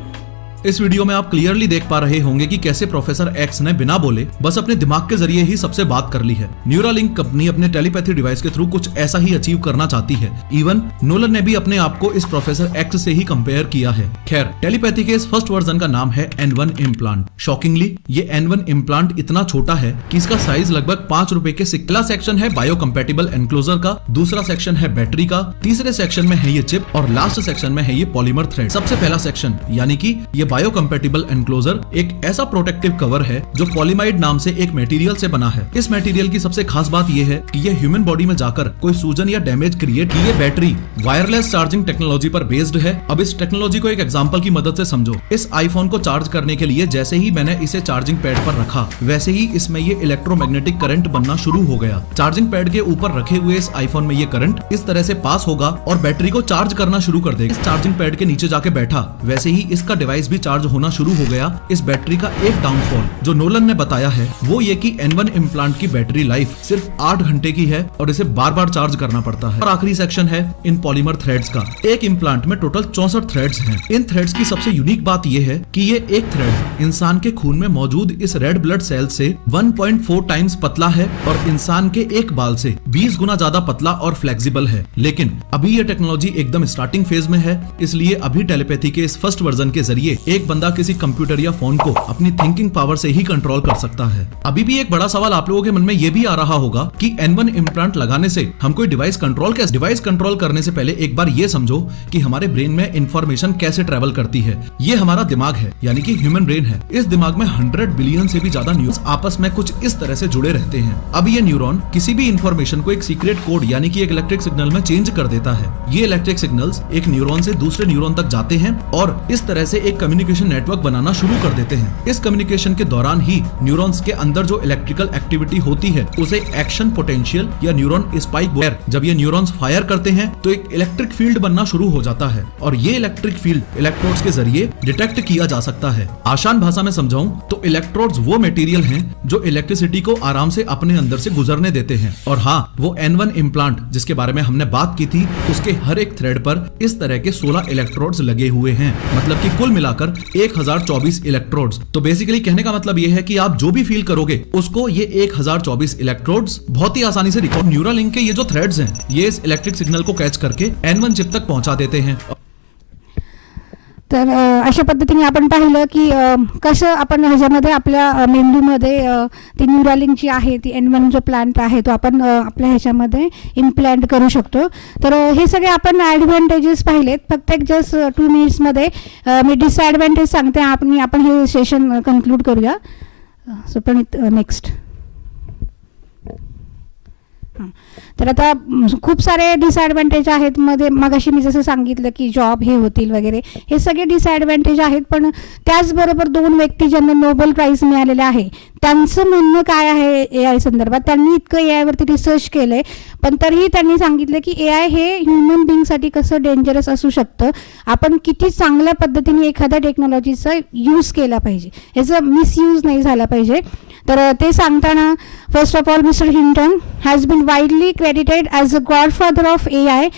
Is video में आप क्लियरली देख पा रहे होंगे कि कैसे प्रोफेसर एक्स ने बिना बोले बस अपने दिमाग के जरिए ही सबसे बात कर ली है। न्यूरालिंक कंपनी अपने टेलीपैथी डिवाइस के थ्रू कुछ ऐसा ही अचीव करना चाहती है। इवन नोलन ने भी अपने आप को इस प्रोफेसर एक्स से ही कंपेयर किया है। खैर टेलीपैथी के इस फर्स्ट वर्जन का नाम है N1 इम्प्लांट। शॉकिंगली ये N1 इम्प्लांट इतना छोटा है कि इसका साइज लगभग 5 रुपए के सिक्ला सेक्शन है बायो कंपेटिबल एनक्लोजर का, दूसरा सेक्शन है बैटरी का, तीसरे सेक्शन में है ये चिप और लास्ट सेक्शन में है ये पॉलीमर थ्रेड। सबसे पहला सेक्शन यानी कि ये बायो कंपेटिबल एनक्लोजर एक ऐसा प्रोटेक्टिव कवर है जो पॉलीमाइड नाम से एक मटेरियल से बना है। इस मटेरियल की सबसे खास बात यह है कि ये ह्यूमन बॉडी में जाकर कोई सूजन या डैमेज क्रिएट की। ये बैटरी वायरलेस चार्जिंग टेक्नोलॉजी पर बेस्ड है। अब इस टेक्नोलॉजी को एक एग्जांपल की मदद से समझो। इस आईफोन को चार्ज करने के लिए जैसे ही मैंने इसे चार्जिंग पैड पर रखा वैसे ही इसमें ये इलेक्ट्रोमैग्नेटिक करंट बनना शुरू हो गया। चार्जिंग पैड के ऊपर रखे हुए इस आईफोन में ये करंट इस तरह से पास होगा और बैटरी को चार्ज करना शुरू कर देगा। इस चार्जिंग पैड के नीचे जाके बैठा वैसे ही इसका डिवाइस भी चार्ज होना शुरू हो गया। इस बैटरी का एक डाउनफॉल जो नोलन ने बताया है वो ये कि N1 इम्प्लांट की बैटरी लाइफ सिर्फ 8 घंटे की है और इसे बार बार चार्ज करना पड़ता है। और आखिरी सेक्शन है इन पॉलीमर थ्रेड्स का। एक इम्प्लांट में टोटल 64 थ्रेड्स हैं। इन थ्रेड्स की सबसे यूनिक बात यह है कि ये एक थ्रेड इंसान के खून में मौजूद इस रेड ब्लड सेल से 1.4 टाइम्स पतला है और इंसान के एक बाल से 20 गुना ज्यादा पतला और फ्लेक्सिबल है। लेकिन अभी ये टेक्नोलॉजी एकदम स्टार्टिंग फेज में है, इसलिए अभी टेलीपैथी के इस फर्स्ट वर्जन के जरिए एक बंदा किसी कंप्यूटर या फोन को अपनी थिंकिंग पावर से ही कंट्रोल कर सकता है। अभी भी एक बड़ा सवाल आप लोगों के मन में ये भी आ रहा होगा कि N1 इम्प्लांट लगाने से हम कोई डिवाइस कंट्रोल कैसे? डिवाइस कंट्रोल करने से पहले एक बार ये समझो कि हमारे ब्रेन में इंफॉर्मेशन कैसे ट्रेवल करती है। ये हमारा दिमाग है, यानी कि ह्यूमन ब्रेन है। इस दिमाग में 100 बिलियन से भी ज्यादा न्यूरॉन्स आपस में कुछ इस तरह से जुड़े रहते हैं। अब ये न्यूरॉन किसी भी इंफॉर्मेशन को एक सीक्रेट कोड यानी कि एक इलेक्ट्रिक सिग्नल में चेंज कर देता है। ये इलेक्ट्रिक सिग्नल्स एक न्यूरॉन से दूसरे न्यूरॉन तक जाते हैं और इस तरह से एक कम्युनिकेशन नेटवर्क बनाना शुरू कर देते हैं। इस कम्युनिकेशन के दौरान ही न्यूरॉन्स के अंदर जो इलेक्ट्रिकल एक्टिविटी होती है उसे एक्शन पोटेंशियल या न्यूरॉन स्पाइक बोलते हैं। जब ये न्यूरॉन्स फायर करते हैं तो एक इलेक्ट्रिक फील्ड बनना शुरू हो जाता है और ये इलेक्ट्रिक फील्ड इलेक्ट्रोड्स के जरिए डिटेक्ट किया जा सकता है। आसान भाषा में समझाऊं तो इलेक्ट्रोड्स वो मटेरियल हैं जो इलेक्ट्रिसिटी को आराम से अपने अंदर से गुजरने देते हैं। और हाँ, वो N1 इम्प्लांट जिसके बारे में हमने बात की थी उसके हर एक थ्रेड पर इस तरह के 16 इलेक्ट्रोड्स लगे हुए हैं, मतलब कि कुल मिलाकर 1024 इलेक्ट्रोड्स। तो बेसिकली कहने का मतलब ये है कि आप जो भी फील करोगे उसको ये 1024 इलेक्ट्रोड्स बहुत ही आसानी से रिकॉर्ड। न्यूरालिंक के ये जो थ्रेड्स हैं ये इस इलेक्ट्रिक सिग्नल को कैच करके N1 चिप तक पहुंचा देते हैं। तर अशा पद्धतीने आपण पाहिलं की कसं आपण ह्याच्यामध्ये आपल्या मेंदूमध्ये ती न्यूरालिंक जी आहे ती N1 जो प्लांट आहे तो आपण आपल्या ह्याच्यामध्ये इम्प्लांट करू शकतो। तर हे सगळे आपण ॲडव्हान्टेजेस पाहिलेत। फक्त एक जस्ट 2 मिनिट्समध्ये मी डिसॲडव्हान्टेज सांगते आणि आपण हे सेशन कन्क्लूड करूया। सो प्रणित नेक्स्ट। तर आता खूप सारे डिसॲडव्हान्टेज आहेत मध्ये मगाशी मी जसं सांगितलं की जॉब हे होतील वगैरे, हे सगळे डिसॲडव्हान्टेज आहेत। पण त्याचबरोबर 2 व्यक्ती ज्यांना नोबेल प्राईज मिळालेले आहे त्यांचं म्हणणं काय आहे AI संदर्भात, त्यांनी इतकं AI वरती रिसर्च केलंय पण तरीही त्यांनी सांगितलं की AI हे ह्युमन बिंगसाठी कसं डेंजरस असू शकतं, आपण किती चांगल्या पद्धतीने एखाद्या टेक्नॉलॉजीचा यूज केला पाहिजे, याचा मिसयूज नाही झाला पाहिजे। तर ते सांगताना first of all mister Hinton has been widely credited as the godfather of AI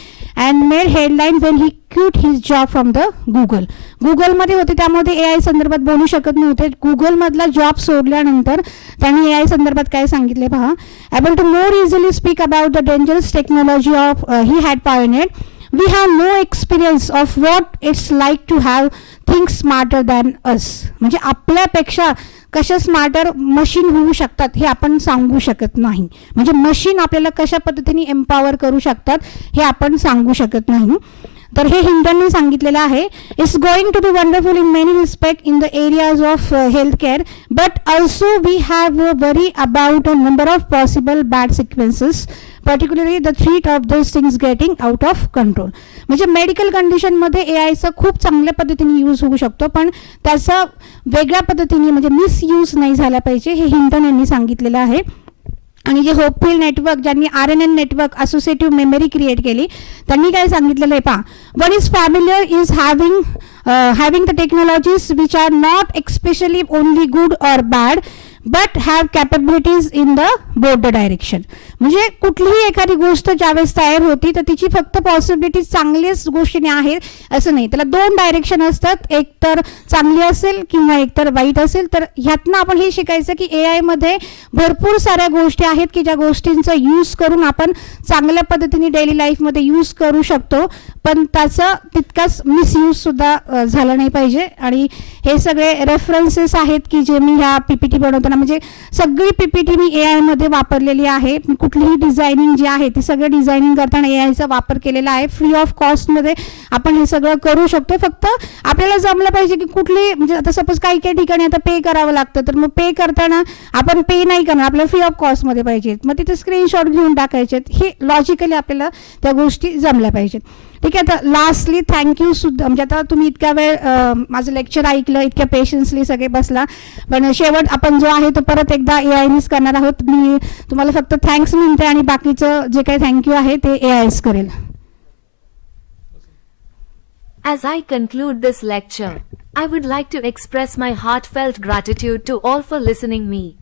and made headline when he quit his job from the Google. Google होते त्यामध्ये AI संदर्भात बोलू शकत नव्हते। Googleमधला जॉब सोडल्यानंतर त्यांनी AI संदर्भात काय सांगितले पहा। Able to more easily speak about the dangerous technology of he had pioneered. We have no experience of what it's like to have things smarter than us. म्हणजे आपल्यापेक्षा कशा स्मार्टर मशीन होऊ शकतात हे आपण सांगू शकत नाही। म्हणजे मशीन आपल्याला कशा पद्धतीने एम्पावर करू शकतात हे आपण सांगू शकत नाही। तर हे हिंटनने सांगितलेलं आहे। It's going to be wonderful in many respect in the areas of health care but also we have worry about a number of possible bad sequences particularly the threat of those things getting out of control. म्हणजे मेडिकल कंडिशनमध्ये AIचा खूप चांगल्या पद्धतीने यूज होऊ शकतो पण त्याचा वेगळ्या पद्धतीने म्हणजे मिसयूज नाही झाला पाहिजे, हे हिंटन यांनी सांगितलेलं आहे। आणि जे होपफुल नेटवर्क ज्यांनी RNN network associative memory create केली त्यांनी काय सांगितलेलं आहे पहा। One is familiar is having the technologies which are not especially only good और bad but have capabilities in the both the direction. म्हणजे कुठलीही एखादी गोष्ट ज्यावेळेस तयार होती तर तिची फक्त पॉसिबिलिटीज चांगल्याच गोष्टीने आहेत असं नाही, त्याला 2 डायरेक्शन असतात, एक तर चांगली असेल किंवा एक तर वाईट असेल। तर ह्यातनं आपण हे शिकायचं की AI मध्ये भरपूर साऱ्या गोष्टी आहेत की ज्या गोष्टींचा यूज करून आपण चांगल्या पद्धतीने डेली लाईफमध्ये यूज करू शकतो पण त्याचा तितकाच मिसयूज सुद्धा झाला नाही पाहिजे। आणि हे सगळे रेफरन्सेस आहेत की जे मी ह्या PPT बनवताना म्हणजे सगळी PPT मी AI मध्ये वापरलेली आहे। कुठलीही डिझायनिंग जी आहे ती सगळं डिझायनिंग करताना AIचा वापर केलेला आहे। फ्री ऑफ कॉस्टमध्ये आपण हे सगळं करू शकतो, फक्त आपल्याला जमलं पाहिजे की कुठली म्हणजे आता सपोज काही काही ठिकाणी आता पे करावं लागतं तर मग पे करताना आपण पे नाही करणार, आपल्याला फ्री ऑफ कॉस्टमध्ये पाहिजे, मग तिथे स्क्रीनशॉट घेऊन टाकायचे, हे लॉजिकली आपल्याला त्या गोष्टी जमल्या पाहिजेत। ठीक आहे। आता लास्टली थँक्यू सुद्धा, म्हणजे आता तुम्ही इतक्या वेळ माझं लेक्चर ऐकलं, इतक्या पेशन्सली सगळे बसला, पण शेवट आपण जो आहे तो परत एकदा AIनीच करणार आहोत। मी तुम्हाला फक्त थँक्स म्हणते आणि बाकीचं जे काही थँक्यू आहे ते AIच करेल। As I conclude this lecture, I would like to express my heartfelt gratitude to all for listening me.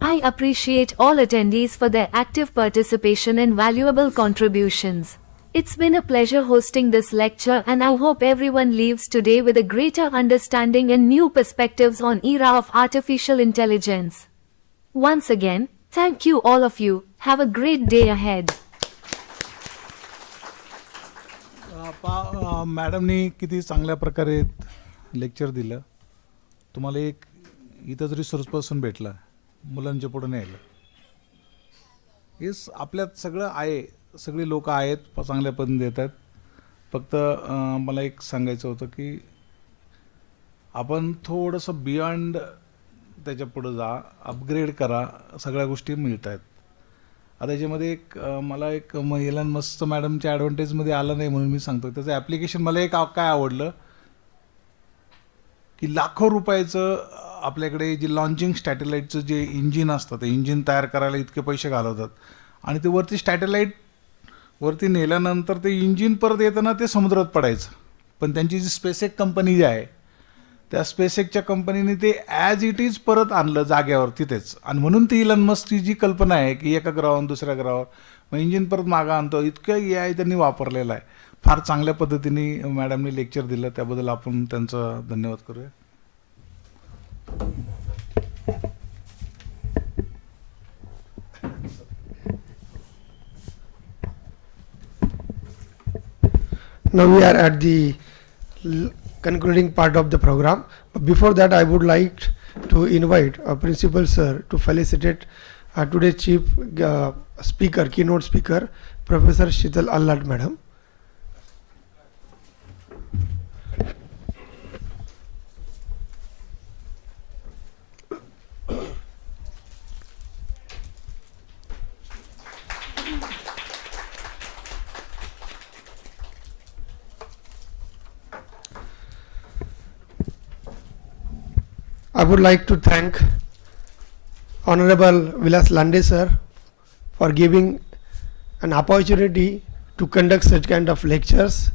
I appreciate all attendees for their active participation and valuable contributions. It's been a pleasure hosting this lecture, and I hope everyone leaves today with a greater understanding and new perspectives on era of artificial intelligence. Once again, thank you all of you. Have a great day ahead. मॅडमनी किती चांगल्या प्रकारे लेक्चर दिलं. तुम्हाला एक इथंच रिसोर्स पर्सन भेटला मुलांच्या पुढे न्यायला. हेच आपल्यात सगळं आहे, सगळी लोक आहेत चांगल्या पद्धतीने देतात. फक्त मला एक सांगायचं होतं की आपण थोडंसं बियॉन्ड त्याच्या पुढं जा, अपग्रेड करा, सगळ्या गोष्टी मिळत आहेत. आता याच्यामध्ये एक मला एक एलन मस्क मॅडमच्या ॲडव्हान्टेजमध्ये आलं नाही म्हणून मी सांगतो. त्याचं ॲप्लिकेशन मला एक काय आवडलं की लाखो रुपयाचं आपल्याकडे जे लॉन्चिंग सॅटेलाईटचं जे इंजिन असतं ते इंजिन तयार करायला इतके पैसे घालवतात आणि ते वरती सॅटेलाईट वरती नेल्यानंतर ते इंजिन परत येताना ते समुद्रात पडायचं. पण त्यांची जी स्पेसएक कंपनी जी आहे त्या स्पेसएकच्या कंपनीने ते ॲज इट इज परत आणलं जाग्यावर तिथेच. आणि म्हणून ती इलन मस्कची जी कल्पना आहे की एका ग्रहावर दुसऱ्या ग्रहावर मग इंजिन परत मागं आणतो, इतकं AI त्यांनी वापरलेलं आहे. फार चांगल्या पद्धतीने मॅडमने लेक्चर दिलं, त्याबद्दल आपण त्यांचा धन्यवाद करूया. Now we are at the concluding part of the program. But before that, I would like to invite our principal sir to felicitate today's chief speaker, keynote speaker, Professor Sheetal Allat madam. I would like to thank Honorable Vilas Lande sir for giving an opportunity to conduct such kind of lectures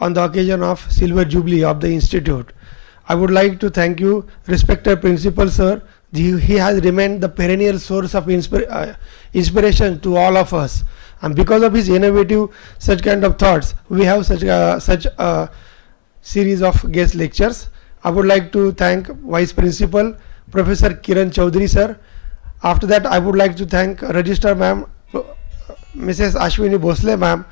on the occasion of Silver Jubilee of the Institute. I would like to thank you, respected Principal sir. He has remained the perennial source of inspiration to all of us, and because of his innovative such kind of thoughts, we have such a series of guest lectures. I would like to thank Vice Principal Professor Kiran Chaudhary sir. After that, I would like to thank Registrar ma'am, Mrs. Ashwini Bhosle ma'am,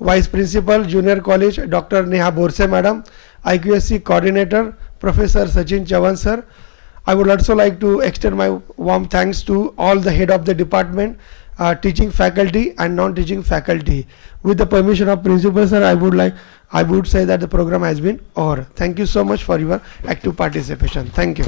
Vice Principal Junior College Dr. Neha Borse madam, IQSC Coordinator Professor Sachin Chavan sir. I would also like to extend my warm thanks to all the head of the department, teaching faculty and non-teaching faculty. With the permission of Principal sir, I would say that the program has been over. Thank you so much for your active participation. Thank you.